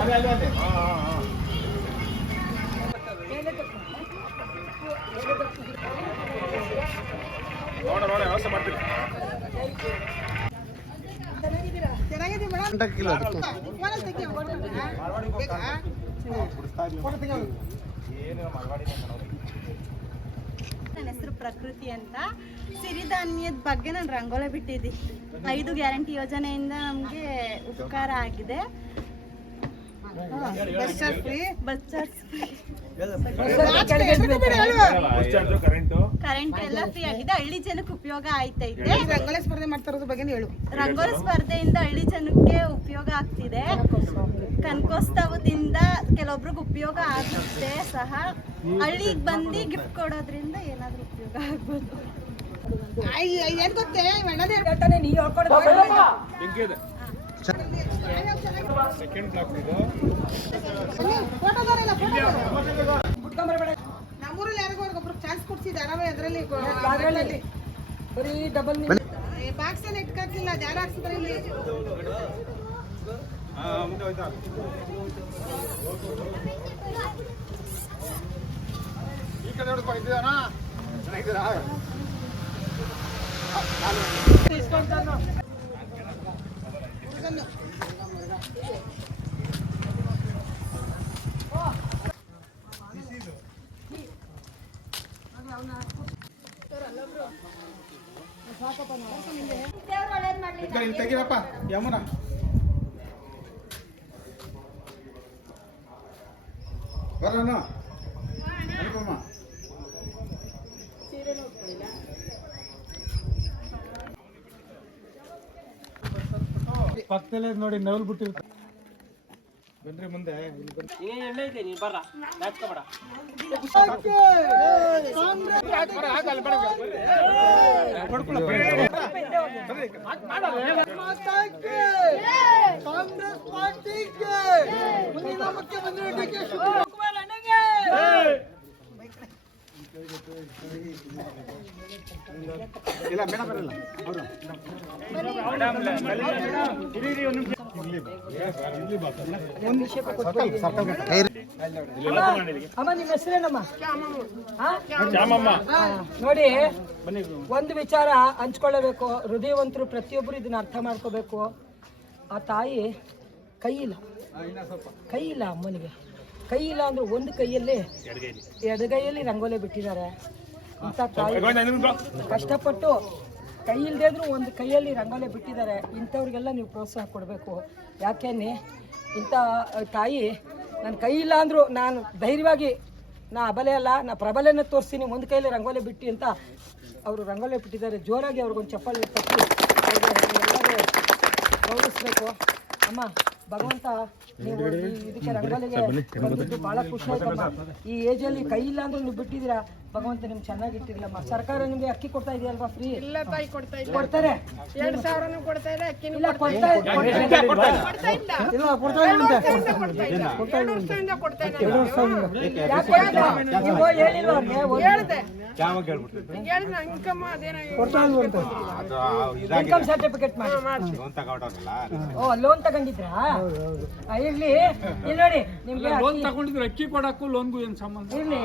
ನನ್ನ ಹೆಸರು ಪ್ರಕೃತಿ ಅಂತ. ಸಿರಿಧಾನ್ಯದ ಬಗ್ಗೆ ನಾನು ರಂಗೋಲಿ ಬಿಟ್ಟಿದ್ದೀನಿ. 5 ಗ್ಯಾರಂಟಿ ಯೋಜನೆಯಿಂದ ನಮಗೆ ಉಪಕಾರ ಆಗಿದೆ. ಕರೆಂಟ್ ಎಲ್ಲ ಫ್ರೀ ಆಗಿದೆ. ಹಳ್ಳಿ ಜನಕ್ಕೆ ಉಪಯೋಗ ಆಯ್ತೈತೆ. ರಂಗೋಲಿ ಸ್ಪರ್ಧೆ ಮಾಡ್ತಾರೋದ್ರ ಬಗ್ಗೆ ಹೇಳು. ರಂಗೋಲಿ ಸ್ಪರ್ಧೆಯಿಂದ ಹಳ್ಳಿ ಜನಕ್ಕೆ ಉಪಯೋಗ ಆಗ್ತಿದೆ. ಕನಕೋತ್ಸವದಿಂದ ಕೆಲವೊಬ್ರಿಗೆ ಉಪಯೋಗ ಆಗುತ್ತೆ ಸಹ. ಹಳ್ಳಿಗೆ ಬಂದು ಗಿಫ್ಟ್ ಕೊಡೋದ್ರಿಂದ ಏನಾದ್ರೂ ಉಪಯೋಗ ಆಗ್ಬೋದು. ಏನ್ ಗೊತ್ತೇ ನಮ್ಮೂರಲ್ಲಿ ಯಾರಿಗೂ ಒಬ್ರು ಚಾನ್ಸ್ ಕೊಡ್ಸಿದ್ದಾರೆ. ಅದರಲ್ಲಿ ಬರೀ ಡಬಲ್ ಬಾಕ್ಸ್ ಅಲ್ಲಿ ಇಟ್ಕಾಕಿಲ್ಲ. ಅದು ಯಾರು ಹಾಕ್ಸಿದ್ರೆ ಇಲ್ಲಿ ಈ ಕಡೆ ನೋಡ್ಕೊ ಇದ್ದೀರಾ ಚೆನ್ನಾಗಿದ್ದೀರಾ? ತೆಗಿರಪ್ಪ ಯಮುನ ಬರೋಣ ಅನುಪಮ್ಮ. ಪಕ್ಕದಲ್ಲೇ ನೋಡಿ ನವಲ್ ಬಿಟ್ಟಿರ್ತಾರೆ. ಬನ್ರಿ ಮುಂದೆ ಇಲ್ಲ ಮೇಡಮ್ ಬರಲ್ಲ ಅವರು ಅಮ್ಮ ನಿಮ್ಮ ಹೆಸರೇನಮ್ಮ? ನೋಡಿ, ಒಂದು ವಿಚಾರ ಹಂಚ್ಕೊಳ್ಳಬೇಕು. ಹೃದಯವಂತರು ಪ್ರತಿಯೊಬ್ಬರು ಇದನ್ನ ಅರ್ಥ ಮಾಡ್ಕೋಬೇಕು. ಆ ತಾಯಿ ಕೈ ಇಲ್ಲ ಅಮ್ಮನಿಗೆ. ಕೈ ಇಲ್ಲ ಅಂದ್ರೆ ಒಂದು ಕೈಯಲ್ಲಿ ಎಡಗೈಯಲ್ಲಿ ರಂಗೋಲಿ ಬಿಟ್ಟಿದ್ದಾರೆ. ಇಂಥ ತಾಯಿ ಕಷ್ಟಪಟ್ಟು ಕೈ ಇಲ್ಲದೆ ಇದ್ರೂ ಒಂದು ಕೈಯಲ್ಲಿ ರಂಗೋಲಿ ಬಿಟ್ಟಿದ್ದಾರೆ. ಇಂಥವ್ರಿಗೆಲ್ಲ ನೀವು ಪ್ರೋತ್ಸಾಹ ಕೊಡಬೇಕು. ಯಾಕೆನ್ನಿ, ಇಂಥ ತಾಯಿ ನನ್ನ ಕೈ ಇಲ್ಲ ಅಂದರೂ ನಾನು ಧೈರ್ಯವಾಗಿ ನಾ ಅಬಲೆ ಅಲ್ಲ, ನಾ ಪ್ರಬಲೆನ ತೋರಿಸ್ತೀನಿ, ಒಂದು ಕೈಯಲ್ಲಿ ರಂಗೋಲಿ ಬಿಟ್ಟು ಅಂತ ಅವರು ರಂಗೋಲಿ ಬಿಟ್ಟಿದ್ದಾರೆ. ಜೋರಾಗಿ ಅವ್ರಿಗೊಂದು ಚಪ್ಪಾಳೆ ತಪ್ಪಿ ಎಲ್ಲರೂ ಗೌರವಿಸ್ಬೇಕು. ಅಮ್ಮ, ಭಗವಂತ ನೀವು ಇದಕ್ಕೆ ರಂಗೋಲಿಗೆ ಬಂದಿದ್ದು ಭಾಳ ಖುಷಿ ಆಯ್ತಮ್ಮ. ಈ ಏಜಲ್ಲಿ ಕೈ ಇಲ್ಲ ಅಂದ್ರೂ ನೀವು ಬಿಟ್ಟಿದ್ದೀರಾ. ಭಗವಂತ ನಿಮ್ಗೆ ಚೆನ್ನಾಗಿಟ್ಟಿರಲಮ್ಮ. ಸರ್ಕಾರ ನಿಮ್ಗೆ ಅಕ್ಕಿ ಕೊಡ್ತಾ ಇದೆಯಲ್ವಾ? ಫ್ರೀ ಕೊಡ್ತಾರೆ. 2,000 ಕೊಡ್ತಾ ಇದೆ. ಅಕ್ಕಿ ಇಲ್ಲ ಕೊಡ್ತಾ ನೀವು ಹೇಳಿಲ್ವಾ ಇನ್ಕಮ್ ಸರ್ಟಿಫಿಕೇಟ್ ಮಾಡಿ? ಓ, ಲೋನ್ ತಗೊಂಡಿದ್ರಾ? ಇರ್ಲಿ, ಇಲ್ಲಿ ನೋಡಿ, ನಿಮ್ಗೆ ಲೋನ್ ತಗೊಂಡಿದ್ರೆ ಅಕ್ಕಿ ಕೊಡಕ್ಕೂ ಲೋನ್ಗೂ ಏನ್ ಸಂಬಂಧ? ಇರ್ಲಿ,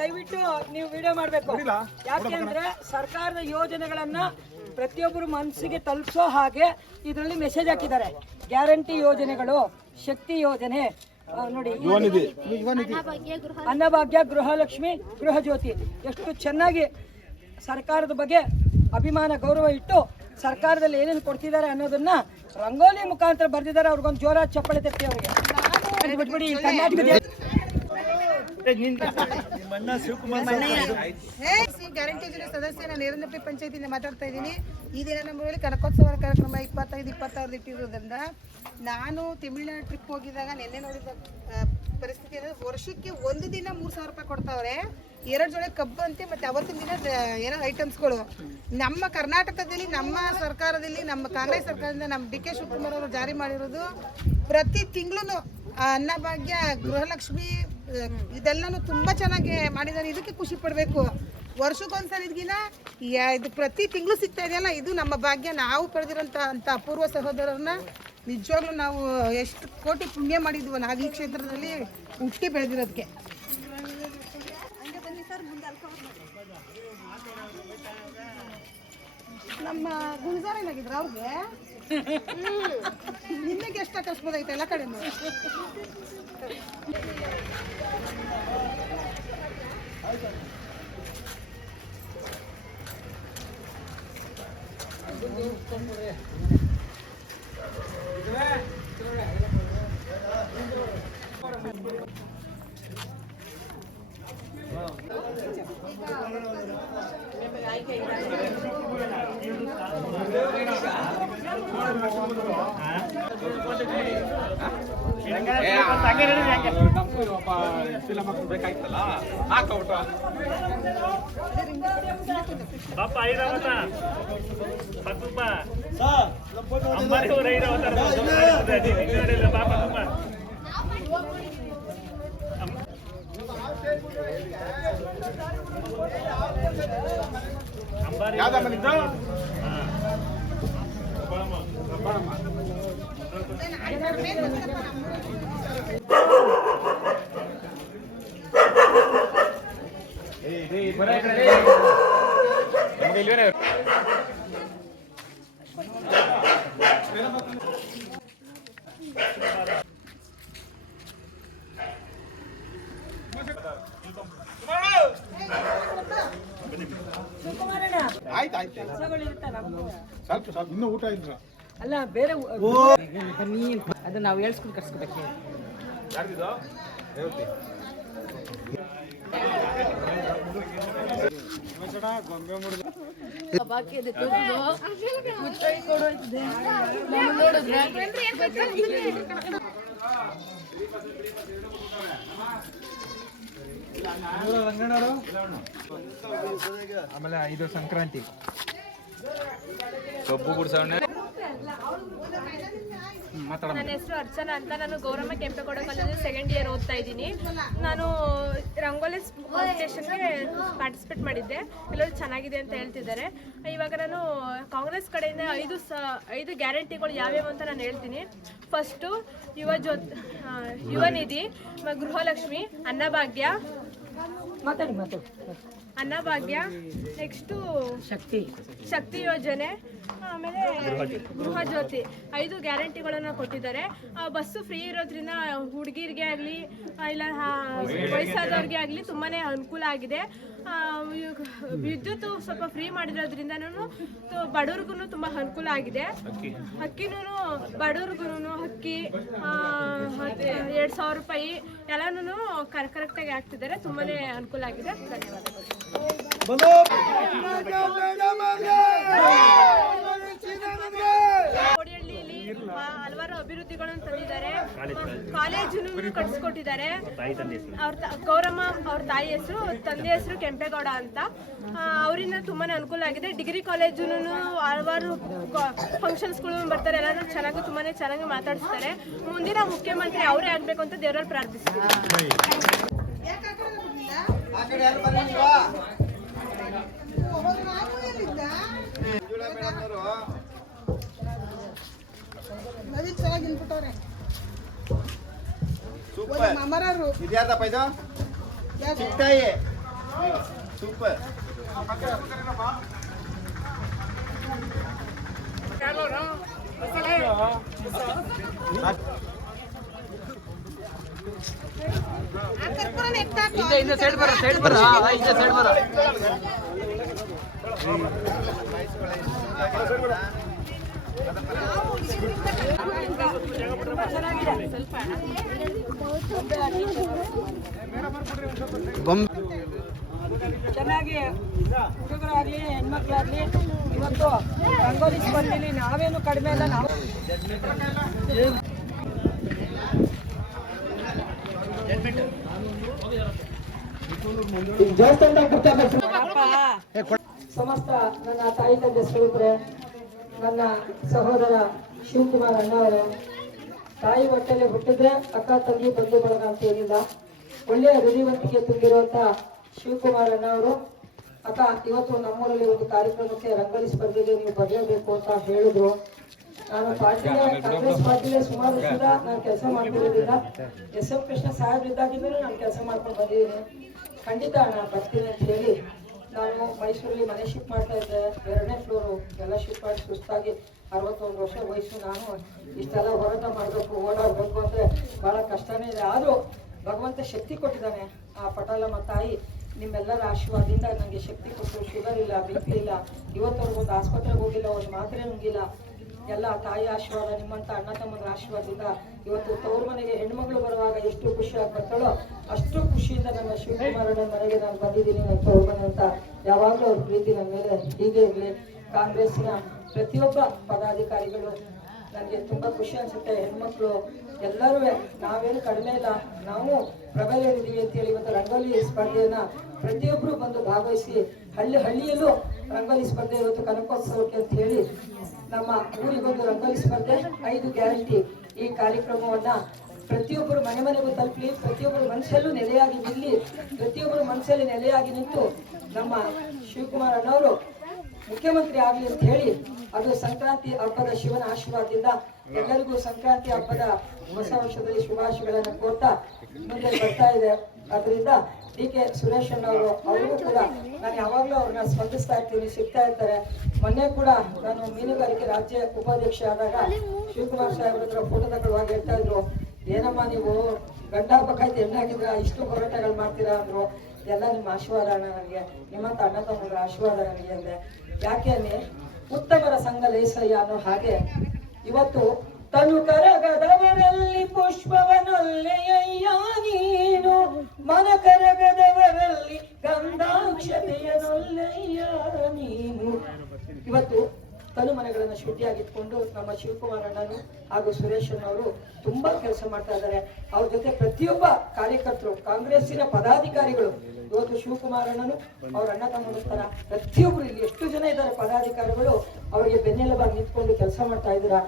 ದಯವಿಟ್ಟು ನೀವು ವಿಡಿಯೋ ಮಾಡಬೇಕು. ಯಾಕೆಂದ್ರೆ ಸರ್ಕಾರದ ಯೋಜನೆಗಳನ್ನ ಪ್ರತಿಯೊಬ್ಬರು ಮನಸ್ಸಿಗೆ ತಲುಪಿಸೋ ಹಾಗೆ ಇದರಲ್ಲಿ ಮೆಸೇಜ್ ಹಾಕಿದ್ದಾರೆ. ಗ್ಯಾರಂಟಿ ಯೋಜನೆಗಳು, ಶಕ್ತಿ ಯೋಜನೆ ನೋಡಿ, ಅನ್ನಭಾಗ್ಯ, ಗೃಹಲಕ್ಷ್ಮಿ, ಗೃಹ ಜ್ಯೋತಿ, ಎಷ್ಟು ಚೆನ್ನಾಗಿ ಸರ್ಕಾರದ ಬಗ್ಗೆ ಅಭಿಮಾನ ಗೌರವ ಇಟ್ಟು ಸರ್ಕಾರದಲ್ಲಿ ಏನೇನು ಕೊಡ್ತಿದ್ದಾರೆ ಅನ್ನೋದನ್ನ ರಂಗೋಲಿ ಮುಖಾಂತರ ಬರೆದಿದ್ದಾರೆ. ಅವ್ರಿಗೊಂದು ಜೋರಾದ ಚಪ್ಪಳೆ ತಪ್ಪಿ ಅವರಿಗೆ ಬಿಟ್ಬಿಡಿ. ಕರ್ನಾಟಕದ ಗ್ಯಾರಂಟಿ ಯೋಜನೆ ಸದಸ್ಯ ನಾನು ನೇರನಪಿ ಪಂಚಾಯತಿಯಿಂದ ಮಾತಾಡ್ತಾ ಇದ್ದೀನಿ. ಈ ದಿನ ನಮ್ಮಲ್ಲಿ ಕನಕೋತ್ಸವ ಕಾರ್ಯಕ್ರಮ 25/26 ಇಟ್ಟಿರೋದ್ರಿಂದ ನಾನು ತಮಿಳುನಾಡು ಟ್ರಿಪ್ ಹೋಗಿದ್ದಾಗ ನಿನ್ನೆ ನೋಡಿದ ಪರಿಸ್ಥಿತಿ ಅಂದರೆ ವರ್ಷಕ್ಕೆ ಒಂದು ದಿನ 3,000 ರೂಪಾಯಿ ಕೊಡ್ತಾವ್ರೆ. 2 ಜೋಳೆ ಕಬ್ಬು ಅಂತೆ, ಮತ್ತು ಅವತ್ತಿನ ದಿನ ಏನೋ ಐಟಮ್ಸ್ಗಳು. ನಮ್ಮ ಕರ್ನಾಟಕದಲ್ಲಿ, ನಮ್ಮ ಸರ್ಕಾರದಲ್ಲಿ, ನಮ್ಮ ಕಾಂಗ್ರೆಸ್ ಸರ್ಕಾರದಿಂದ ನಮ್ಮ ಡಿ ಕೆ ಶಿವಕುಮಾರ್ ಅವರು ಜಾರಿ ಮಾಡಿರೋದು ಪ್ರತಿ ತಿಂಗಳು ಅನ್ನಭಾಗ್ಯ, ಗೃಹಲಕ್ಷ್ಮಿ ಇದೆಲ್ಲನೂ ತುಂಬ ಚೆನ್ನಾಗಿ ಮಾಡಿದ್ದಾರೆ. ಇದಕ್ಕೆ ಖುಷಿ ಪಡಬೇಕು. ವರ್ಷಕ್ಕೊಂದ್ಸಲ ಇದಕ್ಕಿನ ಇದು ಪ್ರತಿ ತಿಂಗಳು ಸಿಗ್ತಾ ಇದೆಯಲ್ಲ, ಇದು ನಮ್ಮ ಭಾಗ್ಯ. ನಾವು ಪಡೆದಿರೋಂಥ ಅಂಥ ಅಪೂರ್ವ ಸಹೋದರರನ್ನ ನಿಜವಾಗ್ಲೂ ನಾವು ಎಷ್ಟು ಕೋಟಿ ಪುಣ್ಯ ಮಾಡಿದ್ವು ನಾವು ಈ ಕ್ಷೇತ್ರದಲ್ಲಿ ಹುಟ್ಟಿ ಬೆಳೆದಿರೋದಕ್ಕೆ. ನಮ್ಮ ಗುಲ್ಜಾರ್ ಏನಾಗಿದ್ರು ಅವ್ರಿಗೆ ನಿನ್ನೆಗೆ ಎಷ್ಟು ಕರ್ಸ್ಬೋದಾಯ್ತು ಎಲ್ಲ ಕಡೆ. ಇನ್ನೂ ಊಟ ಇಲ್ಲ ಅಲ್ಲ ಬೇರೆ ಅದು ನಾವು ಹೇಳ್ಸ್ಕೊಂಡು ಕರ್ಸ್ಕೋಬೇಕು. ಆಮೇಲೆ ಇದು ಸಂಕ್ರಾಂತಿ ಕಬ್ಬು ಗುಡ್ಸವಣ್ಣೆ. ನನ್ನ ಹೆಸರು ಅರ್ಚನಾ ಅಂತ. ನಾನು ಗೌರಮ್ಮ ಕೆಂಪೇಗೌಡ ಕಾಲೇಜಲ್ಲಿ ಸೆಕೆಂಡ್ ಇಯರ್ ಓದ್ತಾ ಇದ್ದೀನಿ. ನಾನು ರಂಗೋಲಿ ಕಾಂಪಿಟೇಷನ್ಗೆ ಪಾರ್ಟಿಸಿಪೇಟ್ ಮಾಡಿದ್ದೆ. ಎಲ್ಲರೂ ಚೆನ್ನಾಗಿದೆ ಅಂತ ಹೇಳ್ತಿದ್ದಾರೆ. ಇವಾಗ ನಾನು ಕಾಂಗ್ರೆಸ್ ಕಡೆಯಿಂದ 5 ಗ್ಯಾರಂಟಿಗಳು ಯಾವ್ಯಾವ ಅಂತ ನಾನು ಹೇಳ್ತೀನಿ. ಫಸ್ಟು ಯುವ ನಿಧಿ, ಗೃಹಲಕ್ಷ್ಮಿ, ಅನ್ನಭಾಗ್ಯ, ಅನ್ನಭಾಗ್ಯ, ನೆಕ್ಸ್ಟು ಶಕ್ತಿ ಯೋಜನೆ, ಆಮೇಲೆ ಗೃಹ ಜ್ಯೋತಿ 5 ಗ್ಯಾರಂಟಿಗಳನ್ನು ಕೊಟ್ಟಿದ್ದಾರೆ. ಬಸ್ಸು ಫ್ರೀ ಇರೋದ್ರಿಂದ ಹುಡುಗಿರಿಗೆ ಆಗಲಿ ಇಲ್ಲ ವಯಸ್ಸಾದವ್ರಿಗೆ ಆಗಲಿ ತುಂಬಾ ಅನುಕೂಲ ಆಗಿದೆ. ವಿದ್ಯುತ್ ಸ್ವಲ್ಪ ಫ್ರೀ ಮಾಡಿರೋದ್ರಿಂದನೂ ಬಡವ್ರಿಗೂ ತುಂಬ ಅನುಕೂಲ ಆಗಿದೆ. ಅಕ್ಕಿನೂ ಬಡವ್ರಿಗೂ ಅಕ್ಕಿ 2,000 ರೂಪಾಯಿ ಎಲ್ಲನೂ ಕರೆಕ್ಟಾಗಿ ಆಗ್ತಿದ್ದಾರೆ. ತುಂಬಾ ಅನುಕೂಲ ಆಗಿದೆ. ಧನ್ಯವಾದಗಳು. ಕೋಡಿಹಳ್ಳಿಯಲ್ಲಿ ಹಲವಾರು ಅಭಿವೃದ್ಧಿಗಳನ್ನು ತಂದಿದ್ದಾರೆ. ಕಾಲೇಜನ್ನು ಕಟ್ಸ್ಕೊಟ್ಟಿದ್ದಾರೆ. ಗೌರಮ್ಮ ಅವ್ರ ತಾಯಿ ಹೆಸರು, ತಂದೆ ಹೆಸರು ಕೆಂಪೇಗೌಡ ಅಂತ. ಅವರಿಂದ ತುಂಬಾ ಅನುಕೂಲ ಆಗಿದೆ. ಡಿಗ್ರಿ ಕಾಲೇಜು ಹಲವಾರು ಫಂಕ್ಷನ್ಸ್ಗಳು ಬರ್ತಾರೆ. ಎಲ್ಲರೂ ಚೆನ್ನಾಗಿ ಮಾತಾಡಿಸ್ತಾರೆ. ಮುಂದಿನ ಮುಖ್ಯಮಂತ್ರಿ ಅವರೇ ಆಗ್ಬೇಕು ಅಂತ ದೇವರಲ್ಲಿ ಪ್ರಾರ್ಥಿಸ್ತೀವಿ. ನವೀನ್ ಚೆನ್ನಾಗಿ ನಿಂತ್ಬಿಟ್ಟವ್ರೆ. ಅಮರರು ಇದ್ಯಾರ್ದಪ್ಪ ಇದು? ಚಿಕ್ತಾಯಿ ಸೂಪರ್. ಸೈಡ್ ಬರ ಚೆನ್ನಾಗಿ ಹುಡುಗರಾಗ್ಲಿ ಹೆಣ್ಮಕ್ಳಾಗ್ಲಿ ಇವತ್ತು ರಂಗೋಲಿ ಸ್ಪರ್ಧೆಯಲ್ಲಿ ನಾವೇನು ಕಡಿಮೆ ಅಲ್ಲ. ನಾವು ಸಮಸ್ತ ನನ್ನ ತಾಯಿ ತಂದೆ ಸ್ವರೂಪರೇ, ನನ್ನ ಸಹೋದರ ಶಿವಕುಮಾರ್ ಅಣ್ಣವರು, ತಾಯಿ ಹೊಟ್ಟೆಲೆ ಹುಟ್ಟಿದ್ರೆ ಅಕ್ಕ ತಂಗಿ ಬಂಧು ಬಳಗ ಅಂತ ಏನಿಲ್ಲ. ಒಳ್ಳೆಯ ಹೃದಯವಂತಿಕೆ ತುಂಬಿರುವಂತ ಶಿವಕುಮಾರ್ ಅಣ್ಣವರು ಅಕ್ಕ ಇವತ್ತು ನಮ್ಮೂರಲ್ಲಿ ಒಂದು ಕಾರ್ಯಕ್ರಮಕ್ಕೆ ರಂಗೋಲಿ ಸ್ಪರ್ಧೆಗೆ ನೀವು ಬರಲೇಬೇಕು ಅಂತ ಹೇಳಿದ್ರು. ನಾನು ಕಾಂಗ್ರೆಸ್ ಪಾರ್ಟಿಗೆ ಸುಮಾರು ವರ್ಷದ ನಾನು ಕೆಲಸ ಮಾಡ್ತಿರೋದ್ರಿಂದ ಎಸ್ ಎಂ ಕೃಷ್ಣ ಸಾಹೇಬ್ ಇದ್ದಾಗಿಂದಲೂ ನಾನು ಕೆಲಸ ಮಾಡ್ಕೊಂಡು ಬಂದಿದ್ದೀನಿ. ಖಂಡಿತ ನಾನು ಬರ್ತೀನಿ ಅಂತ ಹೇಳಿ ನಾನು ಮೈಸೂರಲ್ಲಿ ಮನೆ ಶಿಫ್ಟ್ ಮಾಡ್ತಾ ಇದ್ದೆ. 2ನೇ ಫ್ಲೋರು ಎಲ್ಲ ಶಿಫ್ಟ್ ಮಾಡಿ ಸುಸ್ತಾಗಿ 61 ವರ್ಷ ವಯಸ್ಸು. ನಾನು ಇಷ್ಟೆಲ್ಲ ಹೋರಾಟ ಮಾಡಬೇಕು, ಓಡಾಡಬೇಕು ಅಂದರೆ ಭಾಳ ಕಷ್ಟನೇ ಇದೆ. ಆದರೂ ಭಗವಂತ ಶಕ್ತಿ ಕೊಟ್ಟಿದ್ದಾನೆ. ಆ ಪಟಾಲಮ್ಮ ತಾಯಿ ನಿಮ್ಮೆಲ್ಲರ ಆಶೀರ್ವಾದದಿಂದ ನನಗೆ ಶಕ್ತಿ ಕೊಟ್ಟು, ಶುಗರ್ ಇಲ್ಲ, BP ಇಲ್ಲ, ಇವತ್ತವರೆಗೂ ಒಂದು ಆಸ್ಪತ್ರೆಗೆ ಹೋಗಿಲ್ಲ, ಒಂದು ಮಾತ್ರೆ ನುಂಗಿಲ್ಲ. ಎಲ್ಲ ತಾಯಿ ಆಶೀರ್ವಾದ, ನಿಮ್ಮಂಥ ಅಣ್ಣ ತಮ್ಮನ ಆಶೀರ್ವಾದದಿಂದ ಇವತ್ತು ತವ್ರ ಮನೆಗೆ ಹೆಣ್ಮಗಳು ಬರುವಾಗ ಎಷ್ಟು ಖುಷಿಯಾಗಿ ಬರ್ತಾಳೋ ಅಷ್ಟು ಖುಷಿಯಿಂದ ನಮ್ಮ ಶಿವಕುಮಾರಣ್ಣ ಮನೆಗೆ ನಾನು ಬಂದಿದ್ದೀನಿ. ನನ್ನ ತವ್ರ ಮನೆ ಅಂತ ಯಾವಾಗಲೂ ಅವ್ರ ಪ್ರೀತಿ ನನ್ನ ಮೇಲೆ ಹೀಗೆ ಇರಲಿ. ಕಾಂಗ್ರೆಸ್ಸಿನ ಪ್ರತಿಯೊಬ್ಬ ಪದಾಧಿಕಾರಿಗಳು ನನಗೆ ತುಂಬ ಖುಷಿ ಅನಿಸುತ್ತೆ. ಹೆಣ್ಮಕ್ಳು ಎಲ್ಲರೂ ನಾವೇನು ಕಡಿಮೆ ಇಲ್ಲ, ನಾವು ಪ್ರಬಲರಿದ್ದೀವಿ ಅಂತೇಳಿ ಇವತ್ತು ರಂಗೋಲಿ ಸ್ಪರ್ಧೆಯನ್ನ ಪ್ರತಿಯೊಬ್ಬರು ಬಂದು ಭಾಗವಹಿಸಿ ಹಳ್ಳಿಯಲ್ಲೂ ರಂಗೋಲಿ ಸ್ಪರ್ಧೆ ಇವತ್ತು ಕನಕೋತ್ಸವಕ್ಕೆ ಅಂತ ಹೇಳಿ ನಮ್ಮ ಊರಿಗೊಂದು ರಂಗೋಲಿ ಸ್ಪರ್ಧೆ 5 ಗ್ಯಾರಂಟಿ ಈ ಕಾರ್ಯಕ್ರಮವನ್ನ ಪ್ರತಿಯೊಬ್ಬರು ಮನೆಗೂ ತಲುಪಲಿ, ಪ್ರತಿಯೊಬ್ಬರು ಮನಸ್ಸಲ್ಲೂ ನೆಲೆಯಾಗಿ ನಿಲ್ಲಿ, ಪ್ರತಿಯೊಬ್ಬರು ಮನಸ್ಸಲ್ಲಿ ನೆಲೆಯಾಗಿ ನಿಂತು ನಮ್ಮ ಶಿವಕುಮಾರ್ ಅಣ್ಣವರು ಮುಖ್ಯಮಂತ್ರಿ ಆಗಲಿ ಅಂತ ಹೇಳಿ ಅದು ಸಂಕ್ರಾಂತಿ ಹಬ್ಬದ ಶಿವನ ಆಶೀರ್ವಾದದಿಂದ ಎಲ್ಲರಿಗೂ ಸಂಕ್ರಾಂತಿ ಹಬ್ಬದ ಹೊಸ ವರ್ಷದಲ್ಲಿ ಶುಭಾಶಯಗಳನ್ನು ಕೋರ್ತಾ ಮುಂದೆ ಬರ್ತಾ ಇದೆ. ಅದರಿಂದ DK ಸುರೇಶ್ ಅಣ್ಣವರು ಅವರಿಗೂ ಕೂಡ ನಾನು ಯಾವಾಗಲೂ ಅವ್ರನ್ನ ಸ್ಪಂದಿಸ್ತಾ ಇರ್ತೀನಿ, ಸಿಗ್ತಾ ಇರ್ತಾರೆ. ಮೊನ್ನೆ ಕೂಡ ನಾನು ಮೀನುಗಾರಿಕೆ ರಾಜ್ಯ ಉಪಾಧ್ಯಕ್ಷ ಆದಾಗ ಶಿವಕುಮಾರ್ ಸಾಹೇಬ್ರ ಹತ್ರ ಫೋಟೋ ತಗೊಳ್ಳುವಾಗ ಹೇಳ್ತಾ ಇದ್ರು, ಏನಮ್ಮ ನೀವು ಗಂಡ ಹಬ್ಬಕ್ಕಾಯ್ತು ಹೆಣ್ಣಾಗಿದ್ರ ಇಷ್ಟು ಹೋರಾಟಗಳು ಮಾಡ್ತೀರಾ ಅಂದ್ರು. ಎಲ್ಲ ನಿಮ್ಮ ಆಶೀರ್ವಾದ ಅಣ್ಣ ನನಗೆ, ನಿಮ್ಮಂತ ಅಣ್ಣ ತಮ್ಮಗಳ ಆಶೀರ್ವಾದ ನನಗೆ ಅಂದೆ. ಯಾಕೆ ಅನ್ನಿ, ಉತ್ತಮರ ಸಂಘ ಲೇಸಯ್ಯ ಅನ್ನೋ ಹಾಗೆ ಇವತ್ತು ತನು ಕರಗದವರಲ್ಲಿ ಪುಷ್ಪವನೊಲ್ಲೆಯಯ್ಯ ನೀನು, ಮನ ಕರಗದವರಲ್ಲಿ ಗಂಧಾಕ್ಷತೆಯನೊಲ್ಲೆಯ್ಯ ನೀನು. ಇವತ್ತು ತನು ಮನೆಗಳನ್ನ ಶುದ್ಧಿಯಾಗಿಟ್ಕೊಂಡು ನಮ್ಮ ಶಿವಕುಮಾರ್ ಅಣ್ಣನು ಹಾಗೂ ಸುರೇಶ್ ಅವರು ತುಂಬಾ ಕೆಲಸ ಮಾಡ್ತಾ ಇದ್ದಾರೆ. ಅವ್ರ ಜೊತೆ ಪ್ರತಿಯೊಬ್ಬ ಕಾರ್ಯಕರ್ತರು, ಕಾಂಗ್ರೆಸ್ಸಿನ ಪದಾಧಿಕಾರಿಗಳು ಇವತ್ತು ಶಿವಕುಮಾರ್ ಅಣ್ಣನು ಅವ್ರ ಅಣ್ಣ ತಮ್ಮನ ತರ ಪ್ರತಿಯೊಬ್ರು ಇಲ್ಲಿ ಎಷ್ಟು ಜನ ಇದ್ದಾರೆ ಪದಾಧಿಕಾರಿಗಳು ಅವರಿಗೆ ಬೆನ್ನೆಲುಬಾಗಿ ನಿಂತ್ಕೊಂಡು ಕೆಲಸ ಮಾಡ್ತಾ ಇದ್ದೀರಾ.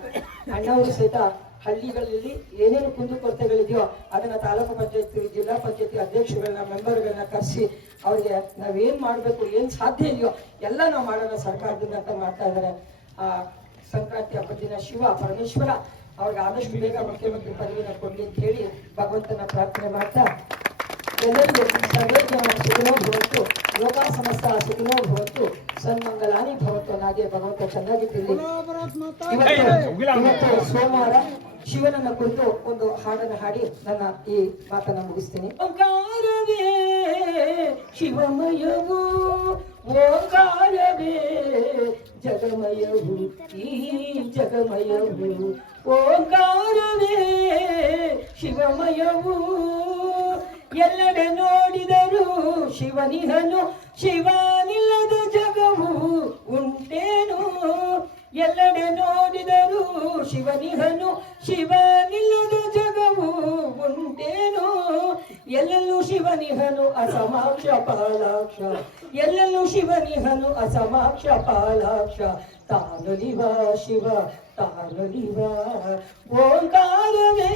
ಅಣ್ಣವರು ಸಹಿತ ಹಳ್ಳಿಗಳಲ್ಲಿ ಏನೇನು ಕುಂದುಕೊರತೆಗಳಿದೆಯೋ ಅದನ್ನ ತಾಲೂಕು ಪಂಚಾಯತಿ, ಜಿಲ್ಲಾ ಪಂಚಾಯತಿ ಅಧ್ಯಕ್ಷಗಳನ್ನ, ಮೆಂಬರ್ಗಳನ್ನ ಕರೆಸಿ ಅವ್ರಿಗೆ ನಾವೇನ್ ಮಾಡ್ಬೇಕು, ಏನ್ ಸಾಧ್ಯ ಇದೆಯೋ ಎಲ್ಲ ನಾವು ಮಾಡೋಣ ಸರ್ಕಾರದಿಂದ ಅಂತ ಮಾಡ್ತಾ ಇದ್ದಾರೆ. ಆ ಸಂಕ್ರಾಂತಿ ಹಬ್ಬದ ದಿನ ಶಿವ ಪರಮೇಶ್ವರ ಅವ್ರಿಗೆ ಆದಷ್ಟು ಬೇಗ ಮುಖ್ಯಮಂತ್ರಿ ಪದವಿನ ಕೊಡ್ಲಿ ಅಂತ ಹೇಳಿ ಭಗವಂತನ ಪ್ರಾರ್ಥನೆ ಮಾಡ್ತಾ ಎಲ್ಲರಿಗೂ ಸರ್ವೇ ಜನ ಸುಖಿನೋ ಭವತ್ತು, ಲೋಕ ಸಮಸ್ತ ಸುಖಿನೋ ಭವತ್ತು, ಸನ್ಮಂಗಲಾನಿ ಭವತ್ತು ನಾಗೆ ಭಗವಂತ ಚೆನ್ನಾಗಿಟ್ಟಿರಲಿ. ಇವತ್ತು ಸೋಮವಾರ ಶಿವನನ್ನ ಕುರಿತು ಒಂದು ಹಾಡನ್ನು ಹಾಡಿ ನನ್ನ ಈ ಮಾತನ್ನ ಮುಗಿಸ್ತೀನಿ. ಓಂಕಾರವೇ ಶಿವಮಯವು, ಓಂಕಾರವೇ ಜಗಮಯವು, ಈ ಜಗಮಯವು, ಓಂಕಾರವೇ ಶಿವಮಯವು. ಎಲ್ಲೆಡೆ ನೋಡಿದರು ಶಿವನಿಹನು, ಶಿವನಿಲ್ಲದ ಜಗವು ಉಂಟೇನು. ಎಲ್ಲೆಡೆ ನೋಡಿದರು ಶಿವನಿಹನು, ಶಿವನಿಲ್ಲದ ಜಗವು ಉಂಟೇನು. ಎಲ್ಲೆಲ್ಲೂ ಶಿವನಿಹನು ಅಸಮಾಕ್ಷ ಪಾಲಾಕ್ಷ, ಎಲ್ಲೆಲ್ಲೂ ಶಿವನಿಹನು ಅಸಮಾಕ್ಷ ಪಾಲಾಕ್ಷ. ತಾನಲಿವ ಶಿವ ತಾನಲಿವ, ಓಂಕಾರವೇ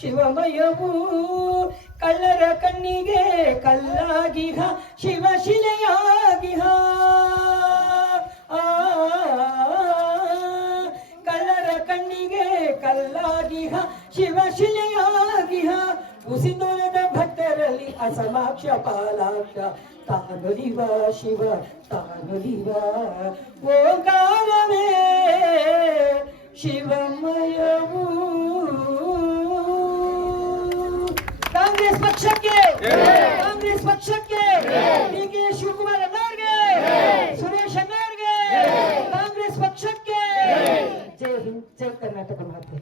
ಶಿವಮಯವು. ಕಳ್ಳರ ಕಣ್ಣಿಗೆ ಕಲ್ಲಾಗಿಹ ಶಿವ ಶಿಲೆಯಾಗಿಹ, ಕಳ್ಳರ ಕಣ್ಣಿಗೆ ಕಲ್ಲಾಗಿಹ ಶಿವ ಶಿಲೆಯಾಗಿಹ. ಉಸಿದೊರೆದ ಭಕ್ತರಲ್ಲಿ ಅಸಮಾಕ್ಷ ಪಾಲಾಕ್ಷ. ತಾನಲಿವ ಶಿವ ತಾನಲಿವ, ಓಂಕಾರವೇ ಶಿವಮಯವು. ಕಾಂಗ್ರೆಸ್ ಪಕ್ಷಕ್ಕೆ, ಕಾಂಗ್ರೆಸ್ ಪಕ್ಷಕ್ಕೆ, DK ಶಿವಕುಮಾರ್ ಅಣ್ಣವ್ರಿಗೆ, ಸುರೇಶ್ ಅಣ್ಣವ್ರಿಗೆ, ಕಾಂಗ್ರೆಸ್ ಪಕ್ಷಕ್ಕೆ. ಜೈ ಹಿಂದ್, ಜೈ ಕರ್ನಾಟಕ ಮಾತೆ.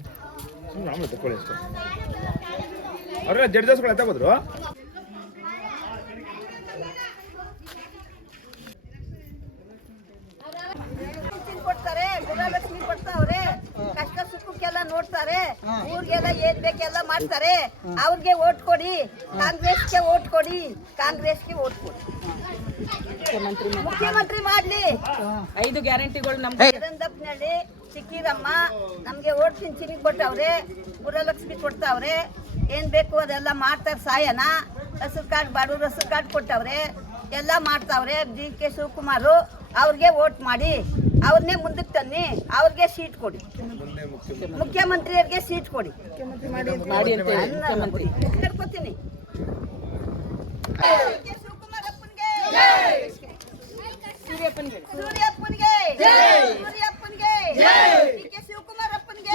ಅವ್ರ ಜಡ್ಜಸ್ಗಳು ಅಂತ ಹೋದ್ರು. ಕೊಡ್ತಾರೆ, ಗೃಹಲಕ್ಷ್ಮಿ ಕೊಡ್ತಾವ್ರೆ, ಕಷ್ಟ ಸುಖಕ್ಕೆಲ್ಲ ನೋಡ್ತಾರೆ, ಊರಿಗೆಲ್ಲ ಏನ್ ಬೇಕೆಲ್ಲ ಮಾಡ್ತಾರೆ. ಅವ್ರಿಗೆ ಓಟ್ ಕೊಡಿ, ಕಾಂಗ್ರೆಸ್ಗೆ ಓಟ್ ಕೊಡಿ, ಕಾಂಗ್ರೆಸ್ಗೆ ಓಟ್ ಕೊಡಿ, ಮುಖ್ಯಮಂತ್ರಿ ಮಾಡ್ಲಿ. 5 ಗ್ಯಾರಂಟಿಗಳು ನಮ್ಗೆ ನಲ್ಲಿ ಸಿಕ್ಕಿರಮ್ಮ ನಮ್ಗೆ ಓಟ್ ಪಿಂಚಣಿ ಕೊಟ್ಟವ್ರೆ, ಗೃಹಲಕ್ಷ್ಮಿ ಕೊಡ್ತಾವ್ರೆ, ಏನ್ ಬೇಕು ಅದೆಲ್ಲ ಮಾಡ್ತಾರೆ. ಸಾಯನ ಹಸಿರು ಕಾರ್ಡ್, ಬಡವ್ರ ಹಸಿರು ಕಾರ್ಡ್ ಕೊಟ್ಟವ್ರೆ, ಎಲ್ಲ ಮಾಡ್ತಾವ್ರೆ. DK ಶಿವಕುಮಾರು ಅವ್ರಿಗೆ ವೋಟ್ ಮಾಡಿ, ಅವ್ರನ್ನೇ ಮುಂದಕ್ಕೆ ತನ್ನಿ, ಅವ್ರಿಗೆ ಸೀಟ್ ಕೊಡಿ, ಮುಖ್ಯಮಂತ್ರಿಯವ್ರಿಗೆ ಸೀಟ್ ಕೊಡಿ. ಹೇಳ್ಕೊತೀನಿ. ಸೂರ್ಯಪ್ಪನ್ಗೆ, DK ಶಿವಕುಮಾರಪ್ಪನ್ಗೆ, DK ಶಿವಕುಮಾರ್ಗೆ,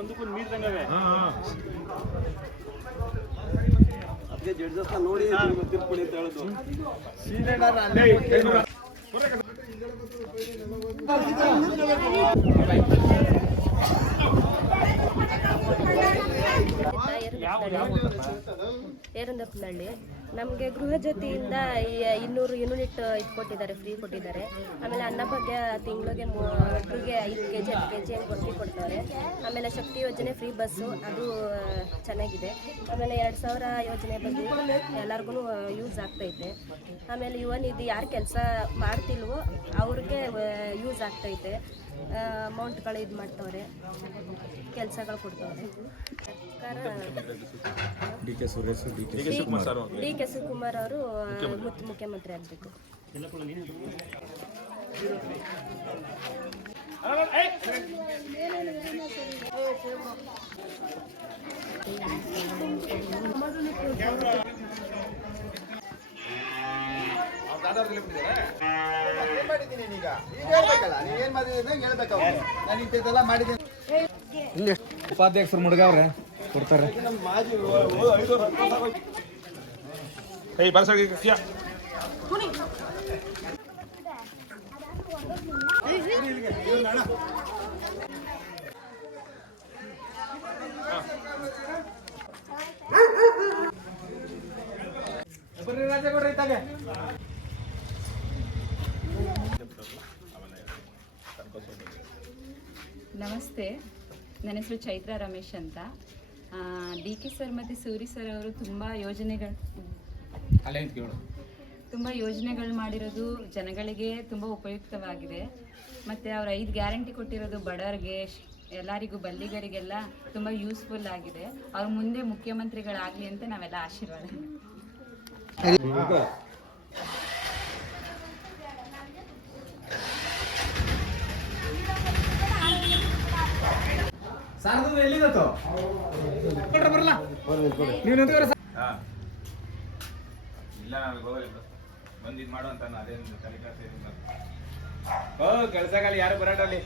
ಒಂದಕ್ಕೊಂದು ಮೀರ್ದಂಗವೆ. ಅದಕ್ಕೆ ಜಡ್ಜಸ್ ನೋಡಿ ತಿರ್ಪುಡಿ ಅಂತ ಹೇಳೋದು. ಏರಂದಪ್ಪನಹಳ್ಳಿ. ನಮಗೆ ಗೃಹ ಜ್ಯೋತಿಯಿಂದ 200 ಯೂನಿಟ್ ಇದು ಕೊಟ್ಟಿದ್ದಾರೆ, ಫ್ರೀ ಕೊಟ್ಟಿದ್ದಾರೆ. ಆಮೇಲೆ ಅನ್ನಭಾಗ್ಯ ತಿಂಗಳಿಗೆ ಒಬ್ಬರಿಗೆ 5 kg 10 kg ಹಂಗೆ ಕೊಡ್ತಾರೆ. ಆಮೇಲೆ ಶಕ್ತಿ ಯೋಜನೆ ಫ್ರೀ ಬಸ್ಸು, ಅದು ಚೆನ್ನಾಗಿದೆ. ಆಮೇಲೆ 2000 ಯೋಜನೆ ಬಗ್ಗೆ ಎಲ್ಲರಿಗೂ ಯೂಸ್ ಆಗ್ತೈತೆ. ಆಮೇಲೆ ಯುವ ನಿಧಿ ಯಾರು ಕೆಲಸ ಮಾಡ್ತಿಲ್ವೋ ಅವ್ರಿಗೆ ಯೂಸ್ ಆಗ್ತೈತೆ. ಅಮೌಂಟ್ಗಳು ಇದು ಮಾಡ್ತವ್ರೆ, ಕೆಲಸಗಳು ಕೊಡ್ತವ್ರೆ. DK ಶಿವಕುಮಾರ್ ಅವರು ಮುಖ್ಯಮಂತ್ರಿ ಆಗಬೇಕು. ಉಪಾಧ್ಯಕ್ಷರು ಮುಡ್ಗವ್ರೆ ಕೊಡ್ತಾರೆ. ನಮಸ್ತೆ, ನನ್ನ ಹೆಸರು ಚೈತ್ರ ರಮೇಶ್ ಅಂತ. DK ಸರ್ ಮತ್ತು ಸೂರಿ ಸರ್ ಅವರು ತುಂಬ ಯೋಜನೆಗಳು ಮಾಡಿರೋದು ಜನಗಳಿಗೆ ತುಂಬ ಉಪಯುಕ್ತವಾಗಿದೆ. ಮತ್ತು ಅವರು 5 ಗ್ಯಾರಂಟಿ ಕೊಟ್ಟಿರೋದು ಬಡವರಿಗೆ, ಎಲ್ಲರಿಗೂ, ಬಲ್ಲಿಗರಿಗೆಲ್ಲ ತುಂಬ ಯೂಸ್ಫುಲ್ ಆಗಿದೆ. ಅವ್ರು ಮುಂದೆ ಮುಖ್ಯಮಂತ್ರಿಗಳಾಗಲಿ ಅಂತ ನಾವೆಲ್ಲ ಆಶೀರ್ವಾದ ಕೆಲಸಗಾಲ ಯಾರು ಬರಾಟಲ್ಲಿ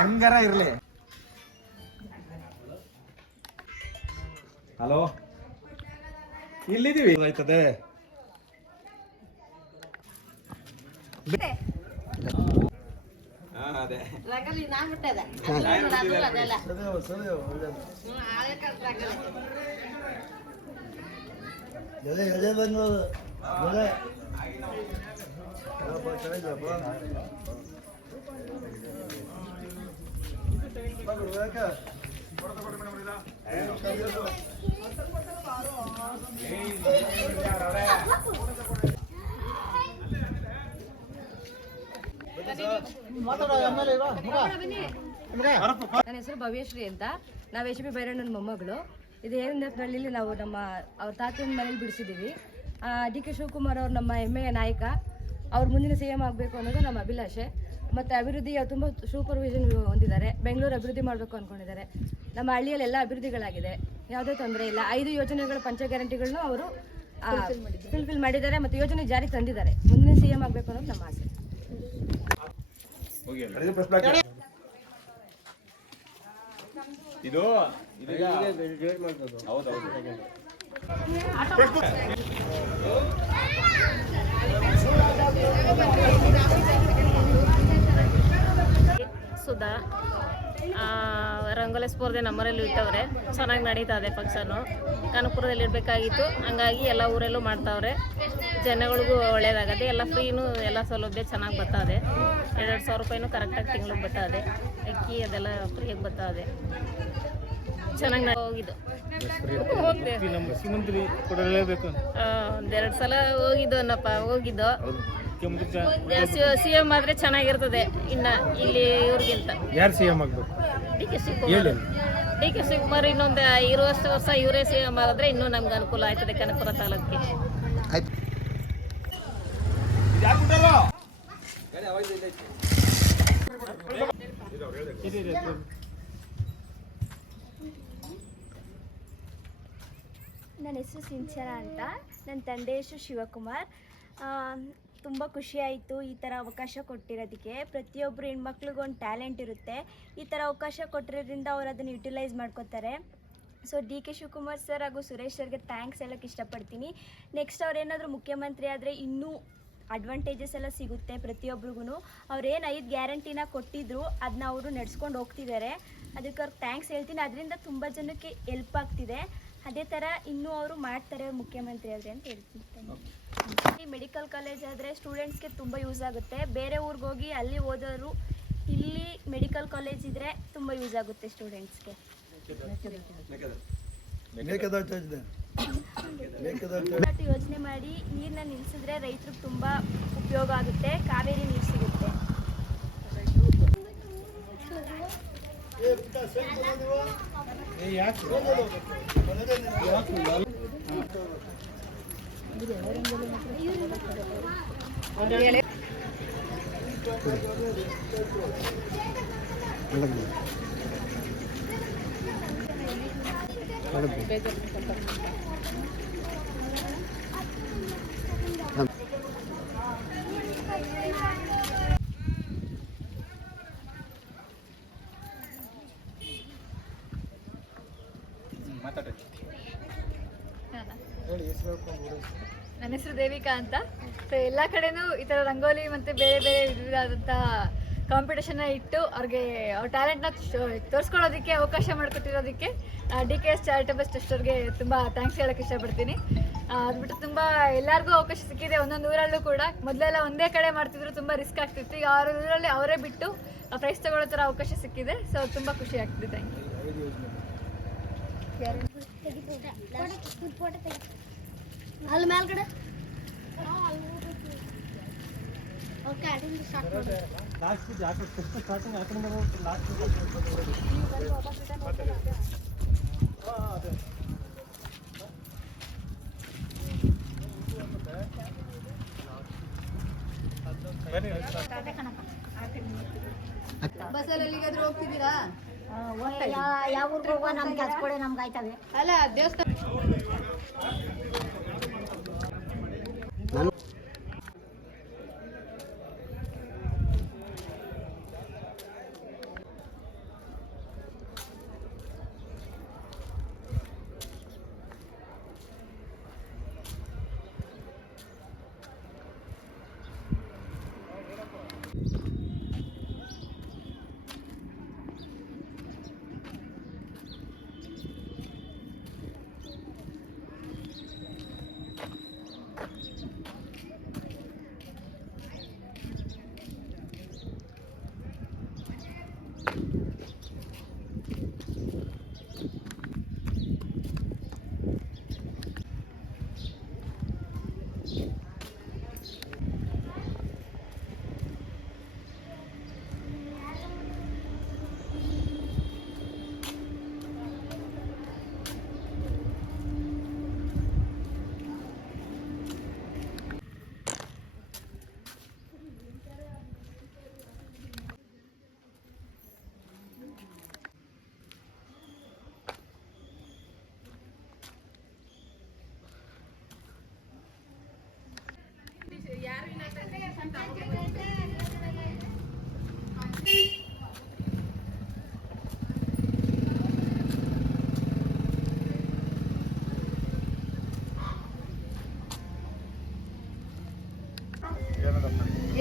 ಹೆಂಗಾರ ಇರ್ಲಿ. ಹಲೋ, ಇಲ್ಲಿದ್ದೀವಿ. ಆಯ್ತದೆ ಅದೇ ನನ್ನ ಹೆಸರು ಭವ್ಯಶ್ರೀ ಅಂತ. ನಾವು HP ಬೈರಣ್ಣನ ಮೊಮ್ಮಗಳು. ಇದು ಏರಂದಪ್ಪನಹಳ್ಳಿಲಿ ನಾವು ಅವ್ರ ತಾತನ ಮನೇಲಿ ಬಿಡಿಸಿದ್ದೀವಿ. ಡಿ ಕೆ ಶಿವಕುಮಾರ್ ಅವರು ನಮ್ಮ ಹೆಮ್ಮೆಯ ನಾಯಕ, ಅವ್ರು ಮುಂದಿನ CM ಆಗಬೇಕು ಅನ್ನೋದು ನಮ್ಮ ಅಭಿಲಾಷೆ. ಮತ್ತು ಅಭಿವೃದ್ಧಿ ತುಂಬ ಸೂಪರ್ವಿಷನ್ ಹೊಂದಿದ್ದಾರೆ. ಬೆಂಗಳೂರು ಅಭಿವೃದ್ಧಿ ಮಾಡಬೇಕು ಅಂದ್ಕೊಂಡಿದ್ದಾರೆ. ನಮ್ಮ ಹಳ್ಳಿಯಲ್ಲಿ ಎಲ್ಲ ಅಭಿವೃದ್ಧಿಗಳಾಗಿದೆ, ಯಾವುದೇ ತೊಂದರೆ ಇಲ್ಲ. 5 ಯೋಜನೆಗಳು ಪಂಚ ಗ್ಯಾರಂಟಿಗಳನ್ನು ಅವರು ಫುಲ್ಫಿಲ್ ಮಾಡಿದ್ದಾರೆ ಮತ್ತು ಯೋಜನೆ ಜಾರಿ ತಂದಿದ್ದಾರೆ. ಮುಂದಿನ CM ಆಗಬೇಕು ಅನ್ನೋದು ನಮ್ಮ ಆಸೆ. ಇದು ಸುಧಾ ರಂಗೋಲಿ ಸ್ಪರ್ಧೆ ನಮ್ಮೂರಲ್ಲೂ ಇಟ್ಟವ್ರೆ. ಚೆನ್ನಾಗಿ ನಡೀತಾ ಇದೆ ಫಂಕ್ಷನು. ಕನಕಪುರದಲ್ಲಿ ಇಡಬೇಕಾಗಿತ್ತು, ಹಂಗಾಗಿ ಎಲ್ಲ ಊರಲ್ಲೂ ಮಾಡ್ತಾವ್ರೆ. ಜನಗಳಿಗೂ ಒಳ್ಳೇದಾಗದೆ, ಎಲ್ಲ ಫ್ರೀನೂ ಎಲ್ಲ ಸೌಲಭ್ಯ ಚೆನ್ನಾಗಿ ಬರ್ತದೆ. 2,000 ರೂಪಾಯಿನೂ ಕರೆಕ್ಟಾಗಿ ತಿಂಗ್ಳಿಗೆ ಬರ್ತದೆ. ಅಕ್ಕಿ ಅದೆಲ್ಲ ಫ್ರೀಯಾಗಿ ಬರ್ತದೆ. ಚೆನ್ನಾಗಿ ಹೋಗಿದ್ದು ಒಂದೆರಡು ಸಲ ಹೋಗಿದ್ದು CM ಆದ್ರೆ ಚೆನ್ನಾಗಿರ್ತದೆ. ಇನ್ನ ಇಲ್ಲಿ ಇವ್ರಿಗಿಂತ ಯಾರು CM ಆಗ್ಬೇಕು? ಡಿ ಕೆ ಶಿವಕುಮಾರ್ ಇನ್ನೊಂದು 20 ವರ್ಷ ಇವರೇ CM ಆಗಿದ್ರೆ ಇನ್ನೂ ನಮ್ಗೆ ಅನುಕೂಲ ಆಯ್ತದೆ ಕನಕಪುರ ತಾಲೂಕಿಗೆ. ನನ್ನ ಹೆಸರು ಸಿಂಚನ ಅಂತ, ನನ್ನ ತಂದೆ ಹೆಸರು ಶಿವಕುಮಾರ್. ತುಂಬ ಖುಷಿಯಾಯಿತು ಈ ಥರ ಅವಕಾಶ ಕೊಟ್ಟಿರೋದಕ್ಕೆ. ಪ್ರತಿಯೊಬ್ಬರು ಹೆಣ್ಮಕ್ಳಿಗೂ ಒಂದು ಟ್ಯಾಲೆಂಟ್ ಇರುತ್ತೆ. ಈ ಥರ ಅವಕಾಶ ಕೊಟ್ಟಿರೋದ್ರಿಂದ ಅವ್ರು ಅದನ್ನು ಯುಟಿಲೈಸ್ ಮಾಡ್ಕೋತಾರೆ. So D K Shivakumar sir ಹಾಗೂ ಸುರೇಶ್ ಸರ್ಗೆ ಥ್ಯಾಂಕ್ಸ್ ಹೇಳೋಕ್ಕೆ ಇಷ್ಟಪಡ್ತೀನಿ. ನೆಕ್ಸ್ಟ್ ಅವ್ರೇನಾದರೂ ಮುಖ್ಯಮಂತ್ರಿ ಆದರೆ ಇನ್ನೂ ಅಡ್ವಾಂಟೇಜಸ್ ಎಲ್ಲ ಸಿಗುತ್ತೆ ಪ್ರತಿಯೊಬ್ರಿಗೂ. ಅವ್ರೇನು 5 ಗ್ಯಾರಂಟಿನ ಕೊಟ್ಟಿದ್ರು ಅದನ್ನ ಅವರು ನಡೆಸ್ಕೊಂಡು ಹೋಗ್ತಿದ್ದಾರೆ. ಅದಕ್ಕೆ ಅವ್ರಿಗೆ ಥ್ಯಾಂಕ್ಸ್ ಹೇಳ್ತೀನಿ. ಅದರಿಂದ ತುಂಬ ಜನಕ್ಕೆ ಹೆಲ್ಪ್ ಆಗ್ತಿದೆ. ಅದೇ ಥರ ಇನ್ನೂ ಅವರು ಮಾಡ್ತಾರೆ ಮುಖ್ಯಮಂತ್ರಿ ಆದರೆ ಅಂತ ಹೇಳ್ತೀನಿ. ಮೆಡಿಕಲ್ ಕಾಲೇಜ್ ಆದರೆ ಸ್ಟೂಡೆಂಟ್ಸ್ಗೆ ತುಂಬ ಯೂಸ್ ಆಗುತ್ತೆ. ಬೇರೆ ಊರಿಗೆ ಹೋಗಿ ಅಲ್ಲಿ ಓದೋರು ಇಲ್ಲಿ ಮೆಡಿಕಲ್ ಕಾಲೇಜ್ ಇದ್ದರೆ ತುಂಬ ಯೂಸ್ ಆಗುತ್ತೆ ಸ್ಟೂಡೆಂಟ್ಸ್ಗೆ. ಯೋಜನೆ ಮಾಡಿ ನೀರನ್ನ ನಿಲ್ಲಿಸಿದ್ರೆ ರೈತರಿಗೆ ತುಂಬ ಉಪಯೋಗ ಆಗುತ್ತೆ. ಕಾವೇರಿ ನೀರು ಸಿಗುತ್ತೆ. ನನ್ನ ಹೆಸರು ದೇವಿಕಾ ಅಂತ. ಸೊ ಎಲ್ಲ ಕಡೆನೂ ಈ ಥರ ರಂಗೋಲಿ ಮತ್ತು ಬೇರೆ ಬೇರೆ ವಿಧವಾದಂಥ ಕಾಂಪಿಟೇಷನ್ನ ಇಟ್ಟು ಅವ್ರಿಗೆ ಅವ್ರ ಟ್ಯಾಲೆಂಟ್ನ ತೋರಿಸ್ಕೊಳ್ಳೋದಕ್ಕೆ ಅವಕಾಶ ಮಾಡಿಕೊಟ್ಟಿರೋದಕ್ಕೆ DKS ಚಾರಿಟಬಲ್ ಟ್ರಸ್ಟವ್ರಿಗೆ ತುಂಬ ಥ್ಯಾಂಕ್ಸ್ ಹೇಳೋಕ್ಕೆ ಇಷ್ಟಪಡ್ತೀನಿ. ಅದು ಬಿಟ್ಟು ತುಂಬ ಎಲ್ಲರಿಗೂ ಅವಕಾಶ ಸಿಕ್ಕಿದೆ. ಒಂದೊಂದು ಊರಲ್ಲೂ ಕೂಡ ಮೊದಲೆಲ್ಲ ಒಂದೇ ಕಡೆ ಮಾಡ್ತಿದ್ರು, ತುಂಬ ರಿಸ್ಕ್ ಆಗ್ತಿತ್ತು. ಈಗ 6 ಊರಲ್ಲಿ ಅವರೇ ಬಿಟ್ಟು ಪ್ರೈಸ್ ತಗೊಳ್ಳೋ ಥರ ಅವಕಾಶ ಸಿಕ್ಕಿದೆ. ಸೊ ತುಂಬ ಖುಷಿ ಆಗ್ತಿದೆ. Thank you. ಅಲ್ಲಿ ಮೇಲ್ಗಡೆ ಓಕೆ ಅಲ್ಲಿಂದ ಸ್ಟಾರ್ಟ್ ಮಾಡಿ. ಲಾಸ್ಟ್ ಯಾಕೆ ಸ್ಟಾರ್ಟಿಂಗ್ ಆ ಕಡೆಯಿಂದ ಹೋಗ್ತೀವಿ. ಲಾಸ್ಟ್ ಬಸ್ಸಲ್ಲಿ ಎಲ್ಲಿಗಾದ್ರೂ ಹೋಗ್ತಿದ್ದೀರಾ? ಯಾವ ಊರಿಗೆ ಹೋಗೋ ನಮ್ಗೆ ಕೆಲಸ ಕೊಡಿ, ನಮ್ಗೆ ಆಯ್ತವೆ. ಅಲ್ಲ ದೇವಸ್ಥಾನ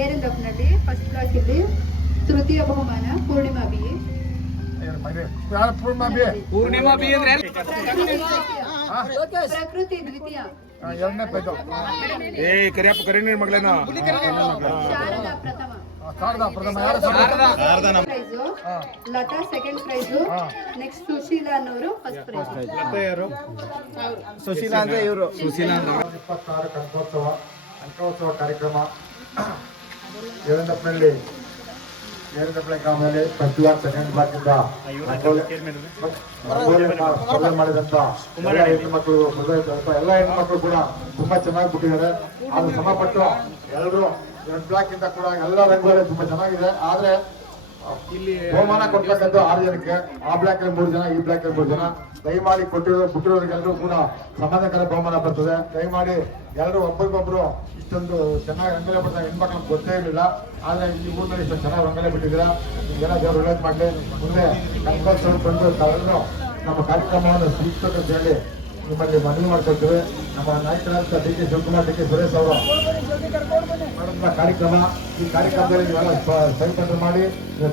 ಏರೆಂದಪ್ಪನಹಳ್ಳಿ ಫಸ್ಟ್ ಬ್ಲಾಕ್ ಇಲ್ಲಿ ತೃತೀಯ ಬಹುಮಾನ ಪೂರ್ಣಿಮಾ ಬಿ. ಪೂರ್ಣಿಮಾ ಬಿ ಅಂದ್ರೆ ಪ್ರಕೃತಿ ದ್ವಿತೀಯ. ಕರಿಯಪ್ಪ ಕರೀನಿ ಮಗಳೇನ ಶಾರದಾ ಪ್ರಥಮ. Prize Latha second prize. Next Sushila ಅನ್ನೋರು ಫಸ್ಟ್ ಪ್ರೈಸ್. ಸುಶೀಲಾ ಅಂದ್ರೆ ಇವರು. ಸುಶೀಲಾ 26 ಅಂಕೋತ್ಸವ ಕಾರ್ಯಕ್ರಮ ಏರೆಂದಪ್ಪನಹಳ್ಳಿ ಗ್ರಾಮದಲ್ಲಿ ಫಸ್ಟ್ ಬ್ಲಾಕ್ ಸೆಕೆಂಡ್ ಬ್ಲಾಕ್ ಇಂದ ಸ್ಪರ್ಧೆ ಮಾಡಿದಂತ ಎಲ್ಲ ಹೆಣ್ಣುಮಕ್ಕಳು ಎಲ್ಲ ಹೆಣ್ಣುಮಕ್ಕಳು ಕೂಡ ತುಂಬಾ ಚೆನ್ನಾಗಿ ಬಿಟ್ಟಿದ್ದಾರೆ. ಅದು ಶ್ರಮಪಟ್ಟು ಎಲ್ಲರೂ 2 ಬ್ಲಾಕ್ ಇಂದ ಕೂಡ ಎಲ್ಲ ರಂಗೋಲಿ ತುಂಬಾ ಚೆನ್ನಾಗಿದೆ. ಆದ್ರೆ ಇಲ್ಲಿ ಬಹುಮಾನ ಕೊಡ್ತಕ್ಕಂಥ 6 ಜನಕ್ಕೆ, ಆ ಬ್ಲಾಕ್ ಅಲ್ಲಿ 3 ಜನ, ಈ ಬ್ಲಾಕ್ ಅಲ್ಲಿ 3 ಜನ. ದಯಮಾಡಿ ಬಿಟ್ಟಿರೋರಿಗೆಲ್ಲರೂ ಕೂಡ ಸಮಾಧಾನಕರ ಬಹುಮಾನ ಬರ್ತದೆ. ದಯಮಾಡಿ ಎಲ್ಲರೂ ಒಬ್ಬರಿಗೊಬ್ರು ಇಷ್ಟೊಂದು ಚೆನ್ನಾಗಿ ರಂಗೋಲಿ ಬಿಡ್ತಾರೆ ಹೆಣ್ಮಕ್ಳು ಗೊತ್ತೇ ಇರಲಿಲ್ಲ. ಆದ್ರೆ ಈ ಊರಿನಲ್ಲಿ ಇಷ್ಟು ಚೆನ್ನಾಗಿ ರಂಗೋಲಿ ಬಿಟ್ಟಿದ್ದೀರಾ. ನಿಮಗೆಲ್ಲ ದೇವರು ಒಳ್ಳೇದು ಮಾಡಲಿ. ಮುಂದೆ ಕನಕೋತ್ಸವ ಬಂದು ತಾವೆಲ್ಲರೂ ನಮ್ಮ ಕಾರ್ಯಕ್ರಮವನ್ನು ಸ್ವೀಕರಿಸಬೇಕಂತ ಹೇಳಿ ನಿಮ್ಮಲ್ಲಿ ಮನವಿ ಮಾಡ್ಕೊಳ್ತೇವೆ. ನಮ್ಮ ನಾಯಕರಾದ D K Shivakumar, D K Suresh ಅವರು ಮಾಡುವಂತಹ ಕಾರ್ಯಕ್ರಮ, ಈ ಕಾರ್ಯಕ್ರಮದಲ್ಲಿ ನೀವೆಲ್ಲ ಸಹಿತ ಮಾಡಿ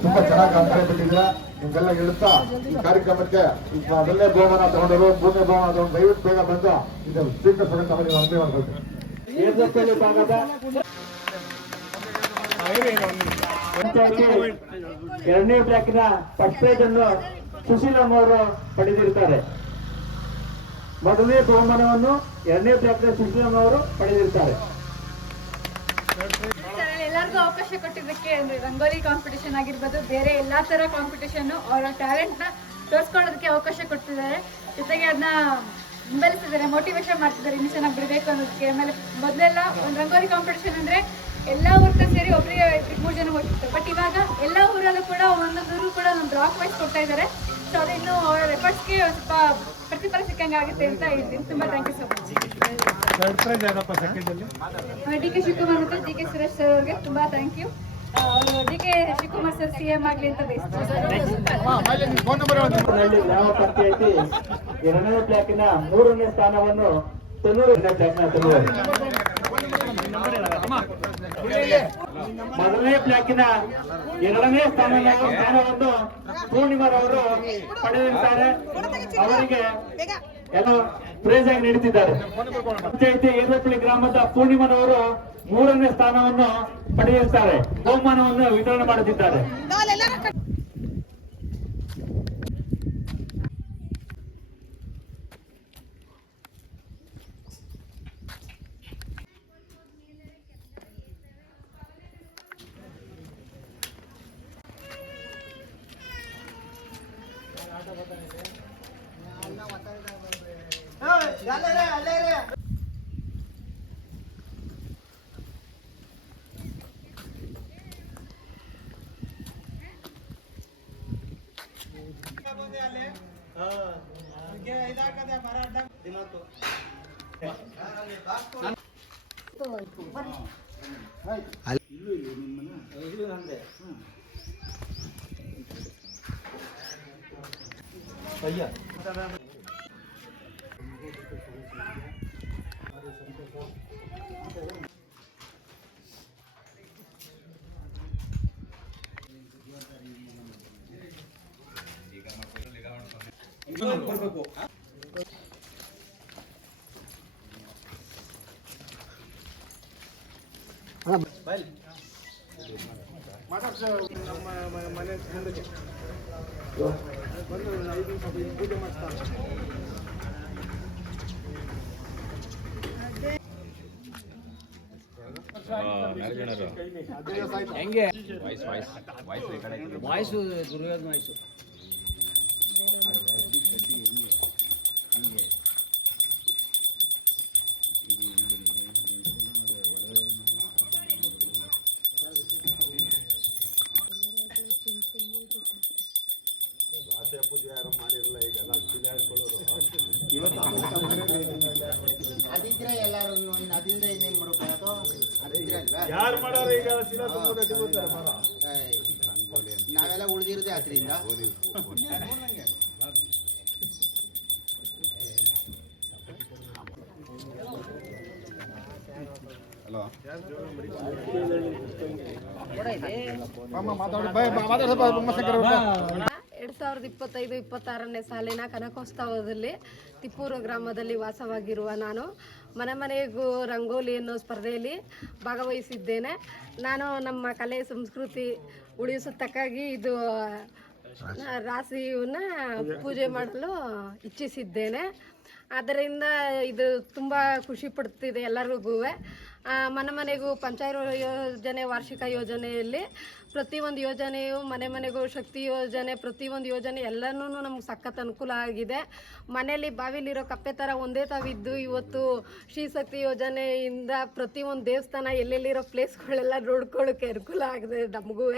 ತುಂಬಾ ಚೆನ್ನಾಗಿ ರಂಗೋಲಿ ಬಿಟ್ಟಿದ್ದೀರಾ. ನಿಮ್ಗೆಲ್ಲ ಹೇಳುತ್ತಾ ಈ ಕಾರ್ಯಕ್ರಮಕ್ಕೆ ಮೊದಲನೇ ಬಹುಮಾನ ತಗೊಂಡರು, 3ನೇ ಬಹುಮಾನ ತಗೊಂಡು ದಯವಿಟ್ಟು ಬೇಗ ಬಂದು ಇದು ಸ್ವೀಕರಿಸಬೇಕಂತ ಮನವಿ ಮಾಡ್ಕೊಳ್ತೇವೆ. ಎರಡನೇ ಬ್ಲಾಕಿನ ಫಸ್ಟ್ ಪ್ರೈಸ್ ಅನ್ನು ಸುಶೀಲಮ್ಮ ಅವರು ಪಡೆದಿರ್ತಾರೆ. ಮೊದಲನೇ ಬಹುಮಾನವನ್ನು 2ನೇ ಬ್ಲಾಕ್ನ ಸುಶೀಲಮ್ಮ ಅವರು ಪಡೆದಿರ್ತಾರೆ. ಎಲ್ಲರಿಗೂ ಅವಕಾಶ ಕೊಟ್ಟಿದ್ದಕ್ಕೆ ಅಂದ್ರೆ ರಂಗೋಲಿ ಕಾಂಪಿಟೇಷನ್ ಆಗಿರ್ಬೋದು, ಬೇರೆ ಎಲ್ಲಾ ತರ ಕಾಂಪಿಟೇಷನ್ ಅವರ ಟ್ಯಾಲೆಂಟ್ ನ ತೋರಿಸ್ಕೊಳ್ಳೋದಕ್ಕೆ ಅವಕಾಶ ಕೊಡ್ತಿದ್ದಾರೆ. ಜೊತೆಗೆ ಅದನ್ನ ಬೆಳೆಸಿದ್ದಾರೆ, ಮೋಟಿವೇಶನ್ ಮಾಡ್ತಿದ್ದಾರೆ ಇನ್ನೂ ಚೆನ್ನಾಗಿ ಬಿಡಬೇಕು ಅನ್ನೋದಕ್ಕೆ. ಆಮೇಲೆ ಮೊದಲೆಲ್ಲ ಒಂದು ರಂಗೋಲಿ ಕಾಂಪಿಟೇಷನ್ ಅಂದ್ರೆ ಎಲ್ಲ ಊರ್ನ ಸೇರಿ ಒಬ್ಬರಿಗೆ 3 ಜನ ಹೋಗ್ತಿತ್ತು. ಬಟ್ ಇವಾಗ ಎಲ್ಲ ಊರಲ್ಲೂ ಕೂಡ ಒಂದೊಂದು ಕೂಡ ಒಂದು ಬ್ಲಾಕ್ ವೈಸ್ ಕೊಡ್ತಾ ಇದ್ದಾರೆ. ಸೊ ಅದು ಇನ್ನು ಅವರ ಎಫರ್ಟ್ಸ್ಗೆ ಸ್ವಲ್ಪ ಪ್ರತಿಫಲ ಸಿಕ್ಕಂಗೆ ಆಗುತ್ತೆ ಅಂತ ಹೇಳ್ತೀನಿ. ತುಂಬಾ thank you so much. D K Shivakumar ಮತ್ತು ಡಿ ಕೆ ಸುರೇಶ್ ಸರ್ ಅವ್ರಿಗೆ ತುಂಬಾ thank you. D K Shivakumar sir CM ಆಗಲಿ ಅಂತ ಬಯಸ್ತೀನಿ. ಗ್ರಾಮ ಪಂಚಾಯತಿ 2ನೇ ಬ್ಲಾಕಿನ 3ನೇ ಸ್ಥಾನವನ್ನು ಮೊದಲನೇ ಬ್ಲಾಕಿನ 2ನೇ ಸ್ಥಾನವನ್ನು ಪೂರ್ಣಿಮಾರವರು ಪಡೆದಿದ್ದಾರೆ. ಅವರಿಗೆ ಎಲ್ಲ ಪ್ರೈಸ್ ಆಗಿ ನೀಡುತ್ತಿದ್ದಾರೆ. ಪಂಚಾಯತಿ ಏರಪಳ್ಳಿ ಗ್ರಾಮದ ಪೂರ್ಣಿಮಾರವರು 3ನೇ ಸ್ಥಾನವನ್ನು ಪಡೆದಿರುತ್ತಾರೆ. ಬಹುಮಾನವನ್ನು ವಿತರಣೆ ಮಾಡುತ್ತಿದ್ದಾರೆ. Voice Duryodhana voice. ಪೂಜೆ ಯಾರು ಮಾಡಿರಲ್ಲ, ಈಗೆಲ್ಲ ಅದಿದ್ರೆ ಎಲ್ಲರೂ ಅದಿಂದ ಇನ್ನೇನು ಮಾಡ್ಕೊಳ್ಳೋದು, ಯಾರು ಮಾಡೋರು ಈಗ ನಾವೆಲ್ಲ ಉಳಿದಿರೋದೇ ಅದರಿಂದ. ಅಲ್ಲ 2025-26ನೇ ಸಾಲಿನ ಕನಕೋತ್ಸವದಲ್ಲಿ ತಿಪ್ಪೂರು ಗ್ರಾಮದಲ್ಲಿ ವಾಸವಾಗಿರುವ ನಾನು ಮನೆ ಮನೆಗೂ ರಂಗೋಲಿ ಅನ್ನೋ ಸ್ಪರ್ಧೆಯಲ್ಲಿ ಭಾಗವಹಿಸಿದ್ದೇನೆ. ನಾನು ನಮ್ಮ ಕಲೆ ಸಂಸ್ಕೃತಿ ಉಳಿಸತಕ್ಕಾಗಿ ಇದು ರಾಶಿಯನ್ನು ಪೂಜೆ ಮಾಡಲು ಇಚ್ಛಿಸಿದ್ದೇನೆ. ಆದ್ದರಿಂದ ಇದು ತುಂಬ ಖುಷಿ ಪಡ್ತಿದೆ ಎಲ್ಲರಿಗೂ. ಮನೆ ಮನೆಗೂ ಪಂಚಾಯತ್ ಯೋಜನೆ ವಾರ್ಷಿಕ ಯೋಜನೆಯಲ್ಲಿ ಪ್ರತಿಯೊಂದು ಯೋಜನೆಯು ಮನೆ ಮನೆಗೂ ಶಕ್ತಿ ಯೋಜನೆ ಪ್ರತಿಯೊಂದು ಯೋಜನೆ ಎಲ್ಲನೂ ನಮ್ಗೆ ಸಖತ್ ಅನುಕೂಲ ಆಗಿದೆ. ಮನೆಯಲ್ಲಿ ಬಾವಿಲಿರೋ ಕಪ್ಪೆ ಥರ ಒಂದೇ ತಾವಿದ್ದು ಇವತ್ತು ಶ್ರೀಶಕ್ತಿ ಯೋಜನೆಯಿಂದ ಪ್ರತಿಯೊಂದು ದೇವಸ್ಥಾನ ಎಲ್ಲೆಲ್ಲಿರೋ ಪ್ಲೇಸ್ಗಳೆಲ್ಲ ನೋಡ್ಕೊಳ್ಳೋಕ್ಕೆ ಅನುಕೂಲ ಆಗಿದೆ ನಮಗೂ.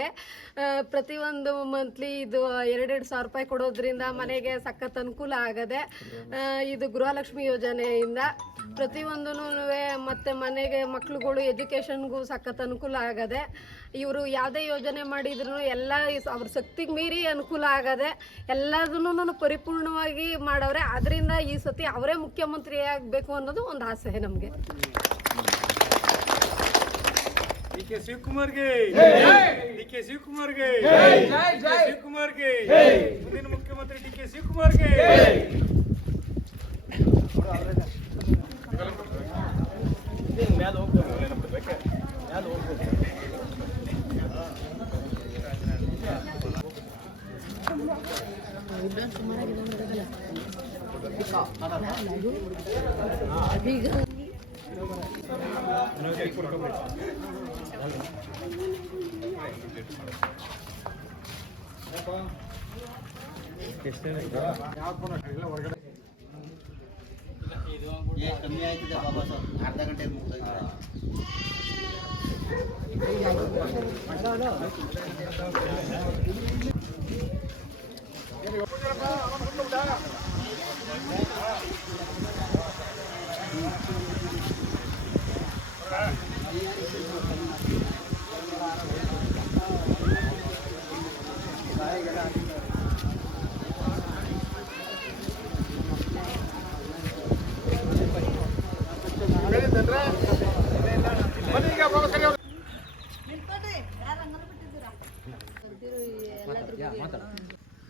ಪ್ರತಿಯೊಂದು ಮಂತ್ಲಿ ಇದು 2,000 ರೂಪಾಯಿ ಕೊಡೋದ್ರಿಂದ ಮನೆಗೆ ಸಖತ್ ಅನುಕೂಲ ಆಗದೆ. ಇದು ಗೃಹಲಕ್ಷ್ಮಿ ಯೋಜನೆಯಿಂದ ಪ್ರತಿಯೊಂದೂ ಮತ್ತು ಮನೆಗೆ ಮಕ್ಳುಗಳು ಎಜುಕೇಷನ್ಗೂ ಸಖತ್ ಅನುಕೂಲ ಆಗದೆ. ಇವರು ಯಾವುದೇ ಯೋಜನೆ ಮಾಡಿದ್ರು ಎಲ್ಲ ಅವ್ರ ಶಕ್ತಿಗೆ ಮೀರಿ ಅನುಕೂಲ ಆಗದೆ ಎಲ್ಲದನ್ನೂ ಪರಿಪೂರ್ಣವಾಗಿ ಮಾಡವ್ರೆ. ಅದರಿಂದ ಈ ಸತಿ ಅವರೇ ಮುಖ್ಯಮಂತ್ರಿ ಆಗಬೇಕು ಅನ್ನೋದು ಒಂದು ಆಸೆ ನಮಗೆ. ಡಿ.ಕೆ. ಶಿವಕುಮಾರ್ಗೆ ಶಿವಕುಮಾರ್ಗೆ ಮುಂದಿನ ಮುಖ್ಯಮಂತ್ರಿ ಡಿ.ಕೆ. ಶಿವಕುಮಾರ್ಗೆ. ಕಮ್ಮಿ ಆಯ್ತಿದೆ ಬಾಬಾ ಸರ್, ಅರ್ಧ ಗಂಟೆ ಮುಗಿದೋಗಿದೆ.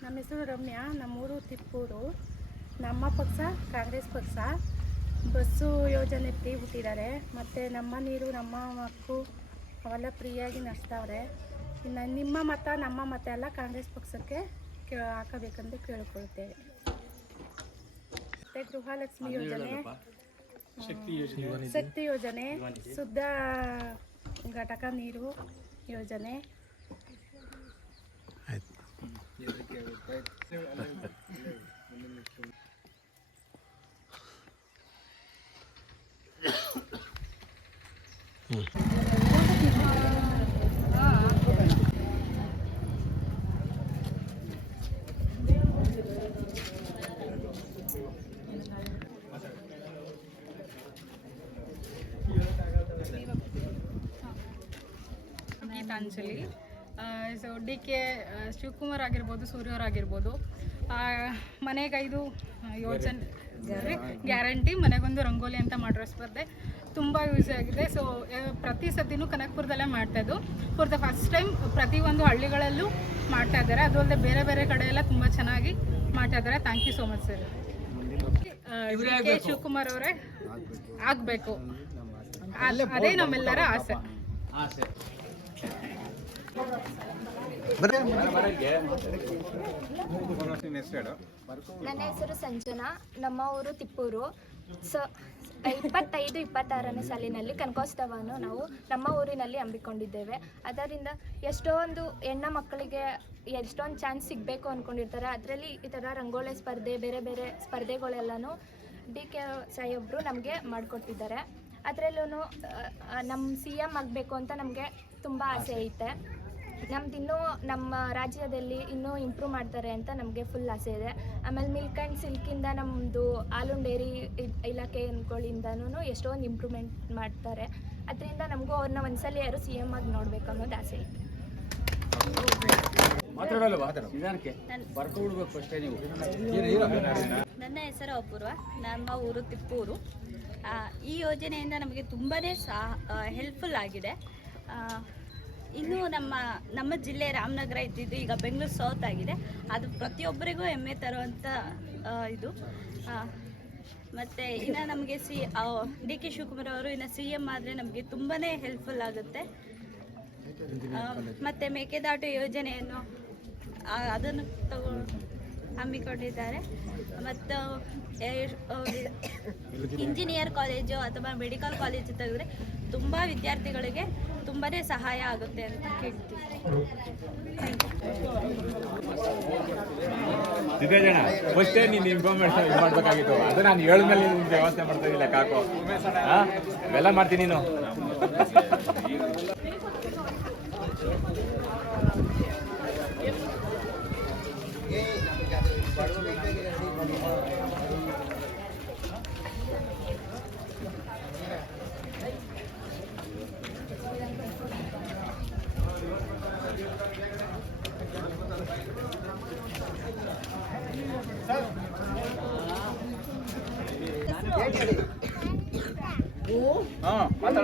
ನಮ್ಮ ಹೆಸರು ರಮ್ಯಾ, ನಮ್ಮೂರು ತಿಪ್ಪೂರು. ನಮ್ಮ ಪಕ್ಷ ಕಾಂಗ್ರೆಸ್ ಪಕ್ಷ. ಬಸ್ಸು ಯೋಜನೆ ಫ್ರೀ ಬಿಟ್ಟಿದ್ದಾರೆ. ಮತ್ತು ನಮ್ಮ ನೀರು ನಮ್ಮ ಮಕ್ಕಳು ಅವೆಲ್ಲ ಫ್ರೀಯಾಗಿ ನಡೆಸ್ತಾವ್ರೆ. ಇನ್ನು ನಿಮ್ಮ ಮತ ನಮ್ಮ ಮತ ಎಲ್ಲ ಕಾಂಗ್ರೆಸ್ ಪಕ್ಷಕ್ಕೆ ಹಾಕಬೇಕಂತ ಕೇಳಿಕೊಳ್ತೇವೆ. ಮತ್ತು ಗೃಹಲಕ್ಷ್ಮಿ ಯೋಜನೆ, ಶಕ್ತಿ ಯೋಜನೆ, ಶುದ್ಧ ಘಟಕ ನೀರು ಯೋಜನೆ. ಗೀತಾಂಜಲಿ. ಸೊ ಡಿ.ಕೆ. ಶಿವಕುಮಾರ್ ಆಗಿರ್ಬೋದು, ಸೂರ್ಯವ್ರಾಗಿರ್ಬೋದು, ಮನೆಗೆ 5 ಯೋಜನೆ ಗ್ಯಾರಂಟಿ, ಮನೆಗೊಂದು ರಂಗೋಲಿ ಅಂತ ಮಾಡಿರೋ ಸ್ಪರ್ಧೆ ತುಂಬ ಯೂಸ್ ಆಗಿದೆ. ಸೊ ಪ್ರತಿ ಸತಿನೂ ಕನಕಪುರದಲ್ಲೇ ಮಾಡ್ತಾಯಿದ್ದು. ಫಾರ್ ದ ಫಸ್ಟ್ ಟೈಮ್ ಪ್ರತಿಯೊಂದು ಹಳ್ಳಿಗಳಲ್ಲೂ ಮಾಡ್ತಾ ಇದ್ದಾರೆ. ಅದು ಅಲ್ಲದೆ ಬೇರೆ ಬೇರೆ ಕಡೆ ಎಲ್ಲ ತುಂಬ ಚೆನ್ನಾಗಿ ಮಾಡ್ತಾ ಇದ್ದಾರೆ. Thank you so much sir. D K. Shivakumar ಅವರೇ ಆಗಬೇಕು, ಅದೇ ನಮ್ಮೆಲ್ಲರ ಆಸೆ. ನನ್ನ ಹೆಸರು ಸಂಜನಾ, ನಮ್ಮ ಊರು ತಿಪ್ಪೂರು. 25-26ನೇ ಸಾಲಿನಲ್ಲಿ ಕನಕೋತ್ಸವವನ್ನು ನಾವು ನಮ್ಮ ಊರಿನಲ್ಲಿ ಹಮ್ಮಿಕೊಂಡಿದ್ದೇವೆ. ಅದರಿಂದ ಎಷ್ಟೊಂದು ಹೆಣ್ಣು ಮಕ್ಕಳಿಗೆ ಎಷ್ಟೊಂದು ಚಾನ್ಸ್ ಸಿಗಬೇಕು ಅಂದ್ಕೊಂಡಿರ್ತಾರೆ. ಅದರಲ್ಲಿ ಈ ಥರ ರಂಗೋಲಿ ಸ್ಪರ್ಧೆ, ಬೇರೆ ಬೇರೆ ಸ್ಪರ್ಧೆಗಳೆಲ್ಲನೂ ಡಿ.ಕೆ. ಸಾಹೇಬ್ರು ನಮಗೆ ಮಾಡಿಕೊಟ್ಟಿದ್ದಾರೆ. ಅದರಲ್ಲೂ ನಮ್ಮ CM ಆಗಬೇಕು ಅಂತ ನಮಗೆ ತುಂಬ ಆಸೆ ಐತೆ. ನಮ್ದಿನ್ನೂ ನಮ್ಮ ರಾಜ್ಯದಲ್ಲಿ ಇನ್ನೂ ಇಂಪ್ರೂವ್ ಮಾಡ್ತಾರೆ ಅಂತ ನಮಗೆ ಫುಲ್ ಆಸೆ ಇದೆ. ಆಮೇಲೆ ಮಿಲ್ಕ್ ಆ್ಯಂಡ್ ಸಿಲ್ಕಿಂದ ನಮ್ಮದು ಹಾಲುಂಡ್ ಡೈರಿ ಇಲಾಖೆಗಳಿಂದನೂ ಎಷ್ಟೊಂದು ಇಂಪ್ರೂವ್ಮೆಂಟ್ ಮಾಡ್ತಾರೆ. ಅದರಿಂದ ನಮಗೂ ಅವ್ರನ್ನ ಒಂದ್ಸಲ ಯಾರು CM ಆಗಿ ನೋಡಬೇಕು ಅನ್ನೋದು ಆಸೆ ಐತೆ. ನನ್ನ ಹೆಸರು ಅಪೂರ್ವ, ನಮ್ಮ ಊರು ತಿಪ್ಪೂರು. ಈ ಯೋಜನೆಯಿಂದ ನಮಗೆ ತುಂಬಾ ಹೆಲ್ಪ್ಫುಲ್ ಆಗಿದೆ. ಇನ್ನು ನಮ್ಮ ಜಿಲ್ಲೆ ರಾಮನಗರ ಇದ್ದಿದ್ದು ಈಗ ಬೆಂಗಳೂರು ಸೌತ್ ಆಗಿದೆ. ಅದು ಪ್ರತಿಯೊಬ್ಬರಿಗೂ ಹೆಮ್ಮೆ ತರುವಂಥ ಇದು. ಮತ್ತು ಇನ್ನು ನಮಗೆ ಡಿ ಕೆ ಶಿವಕುಮಾರ್ ಅವರು ಇನ್ನು CM ಆದರೆ ನಮಗೆ ತುಂಬಾ ಹೆಲ್ಪ್ಫುಲ್ ಆಗುತ್ತೆ. ಮತ್ತು ಮೇಕೆದಾಟು ಯೋಜನೆಯನ್ನು ಅದನ್ನು ಹಮ್ಮಿಕೊಂಡಿದ್ದಾರೆ. ಮತ್ತು ಇಂಜಿನಿಯರ್ ಕಾಲೇಜು ಅಥವಾ ಮೆಡಿಕಲ್ ಕಾಲೇಜು ತೆಗೆದ್ರೆ ತುಂಬ ವಿದ್ಯಾರ್ಥಿಗಳಿಗೆ ತುಂಬಾ ಸಹಾಯ ಆಗುತ್ತೆ ಅಂತ ಕೇಳ್ತೀವಿ. ಸಿದ್ದೇಜಣ ಫಸ್ಟೇ ನೀನು ಇನ್ಫಾರ್ಮೇಶನ್ ಇದು ಮಾಡಬೇಕಾಗಿತ್ತು. ಅದು ನಾನು ಹೇಳಿದ್ಮೇಲೆ ನಿಮ್ಗೆ ವ್ಯವಸ್ಥೆ ಮಾಡ್ತಾ ಇದ್ದಿಲ್ಲ ಕಾಕು. ಇವೆಲ್ಲ ಮಾಡ್ತೀನಿ ನೀನು.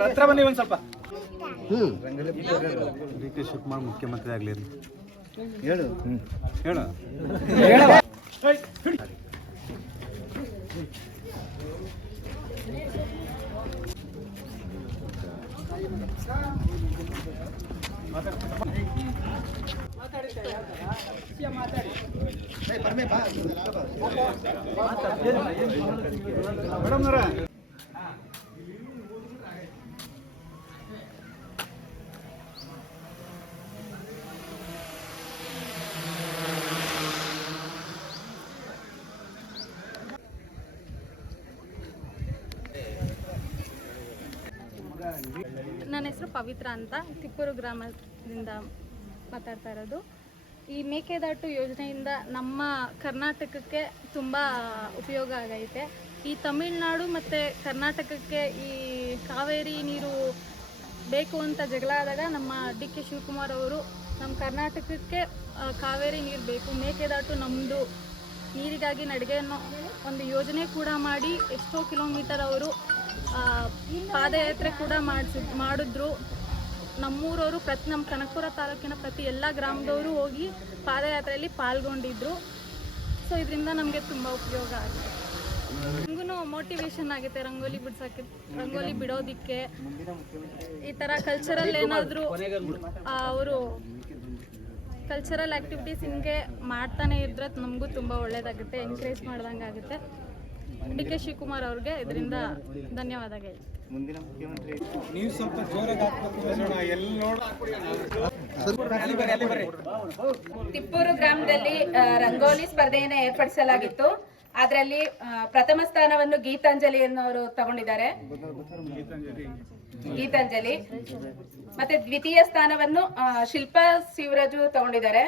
ಹತ್ರ ಬನ್ನಿ ಒಂದು ಸ್ವಲ್ಪ. ಡಿ ಕೆ ಶಿವಕುಮಾರ್ ಮುಖ್ಯಮಂತ್ರಿ ಆಗಲಿ ಹೇಳು. ನನ್ನ ಹೆಸರು ಪವಿತ್ರ ಅಂತ, ತಿಪ್ಪೂರು ಗ್ರಾಮದಿಂದ ಮಾತಾಡ್ತಾ ಇರೋದು. ಈ ಮೇಕೆದಾಟು ಯೋಜನೆಯಿಂದ ನಮ್ಮ ಕರ್ನಾಟಕಕ್ಕೆ ತುಂಬ ಉಪಯೋಗ ಆಗೈತೆ. ಈ ತಮಿಳುನಾಡು ಮತ್ತು ಕರ್ನಾಟಕಕ್ಕೆ ಈ ಕಾವೇರಿ ನೀರು ಬೇಕು ಅಂತ ಜಗಳ ಆದಾಗ ನಮ್ಮ ಡಿ ಕೆ ಶಿವಕುಮಾರ್ ಅವರು ನಮ್ಮ ಕರ್ನಾಟಕಕ್ಕೆ ಕಾವೇರಿ ನೀರು ಬೇಕು, ಮೇಕೆದಾಟು ನಮ್ಮದು, ನೀರಿಗಾಗಿ ನಡಿಗೆ ಅನ್ನೋ ಒಂದು ಯೋಜನೆ ಕೂಡ ಮಾಡಿ ಎಷ್ಟೋ ಕಿಲೋಮೀಟರ್ ಅವರು ಪಾದಯಾತ್ರೆ ಕೂಡ ಮಾಡಿದ್ರು. ನಮ್ಮೂರವರು ನಮ್ಮ ಕನಕಪುರ ತಾಲೂಕಿನ ಪ್ರತಿ ಎಲ್ಲ ಗ್ರಾಮದವರು ಹೋಗಿ ಪಾದಯಾತ್ರೆಯಲ್ಲಿ ಪಾಲ್ಗೊಂಡಿದ್ರು. ಸೊ ಇದರಿಂದ ನಮಗೆ ತುಂಬ ಉಪಯೋಗ ಆಗಿದೆ. ನಮಗೂ ಮೋಟಿವೇಶನ್ ಆಗುತ್ತೆ ರಂಗೋಲಿ ಬಿಡೋದಕ್ಕೆ. ಈ ಥರ ಕಲ್ಚರಲ್ ಏನಾದರೂ ಅವರು ಕಲ್ಚರಲ್ ಆ್ಯಕ್ಟಿವಿಟೀಸ್ ಹಿಂಗೆ ಮಾಡ್ತಾನೆ ಇದ್ರೆ ನಮಗೂ ತುಂಬ ಒಳ್ಳೆಯದಾಗುತ್ತೆ, ಎಂಕರೇಜ್ ಮಾಡ್ದಂಗೆ ಆಗುತ್ತೆ. ಡಿ ಕೆ ಶಿವಕುಮಾರ್ ಅವ್ರಿಗೆ ಇದರಿಂದ ಧನ್ಯವಾದಗಳು. ಮುಂದಿನ ಮುಖ್ಯಮಂತ್ರಿ ನೀವು ಸ್ವಲ್ಪ ಜೋರಾಗಿ ತಿಪ್ಪೂರು ಗ್ರಾಮದಲ್ಲಿ ರಂಗೋಲಿ ಸ್ಪರ್ಧೆಯನ್ನು ಏರ್ಪಡಿಸಲಾಗಿತ್ತು. ಅದರಲ್ಲಿ ಪ್ರಥಮ ಸ್ಥಾನವನ್ನು ಗೀತಾಂಜಲಿ ಅನ್ನೋರು ತಗೊಂಡಿದ್ದಾರೆ, ಗೀತಾಂಜಲಿ. ಮತ್ತೆ ದ್ವಿತೀಯ ಸ್ಥಾನವನ್ನು ಶಿಲ್ಪಾ ಶಿವರಾಜು ತಗೊಂಡಿದ್ದಾರೆ.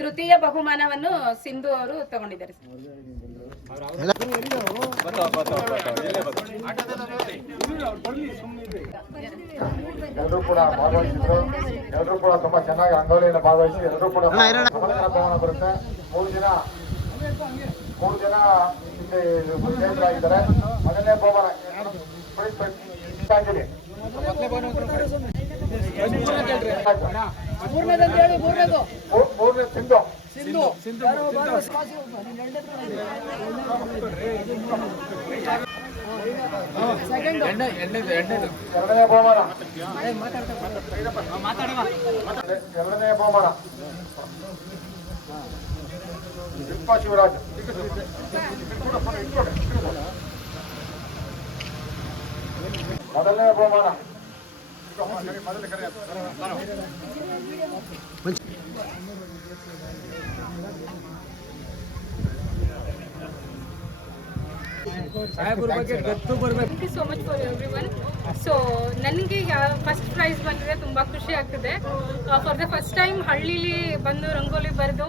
ತೃತೀಯ ಬಹುಮಾನವನ್ನು ಸಿಂಧು ಅವರು ತಗೊಂಡಿದ್ದಾರೆ. ಎಲ್ಲರೂ ಕೂಡ ಭಾಗವಹಿಸಿದ್ರು. ಎಲ್ಲರೂ ಕೂಡ ತುಂಬಾ ಚೆನ್ನಾಗಿ ರಂಗೋಲಿಯಿಂದ ಭಾಗವಹಿಸಿ ಎಲ್ಲರೂ ಕೂಡ ಭವನ ಬರುತ್ತೆ. ಮೂರು ಜನ ಆಗಿದ್ದಾರೆ. ಮೊದಲನೇ ಬಹುಮಾನ ಗೀತಾಂಜಲಿ, ಮೂರನೇ ಸಿಂಧು, ಎರಡನೇ ಬಹುಮಾನ ಶಿಲ್ಪಾ ಶಿವರಾಜ್. ಮೊದಲನೇ ಬಹುಮಾನ thank you so much for everyone. So ನನಗೆ ಫಸ್ಟ್ ಪ್ರೈಸ್ ಬಂದಿದೆ, ತುಂಬ ಖುಷಿ ಆಗ್ತಿದೆ. ಫಾರ್ ದ ಫಸ್ಟ್ ಟೈಮ್ ಹಳ್ಳಿಲಿ ಬಂದು ರಂಗೋಲಿ ಬರೆದು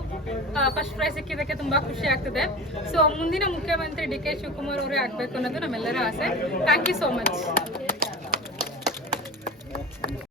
ಫಸ್ಟ್ ಪ್ರೈಸ್ ಸಿಕ್ಕಿದ್ದಕ್ಕೆ ತುಂಬ ಖುಷಿ ಆಗ್ತಿದೆ. ಸೊ ಮುಂದಿನ ಮುಖ್ಯಮಂತ್ರಿ ಡಿ ಕೆ ಶಿವಕುಮಾರ್ ಅವರೇ ಆಗಬೇಕು ಅನ್ನೋದು ನಮ್ಮೆಲ್ಲರ ಆಸೆ. Thank you so much.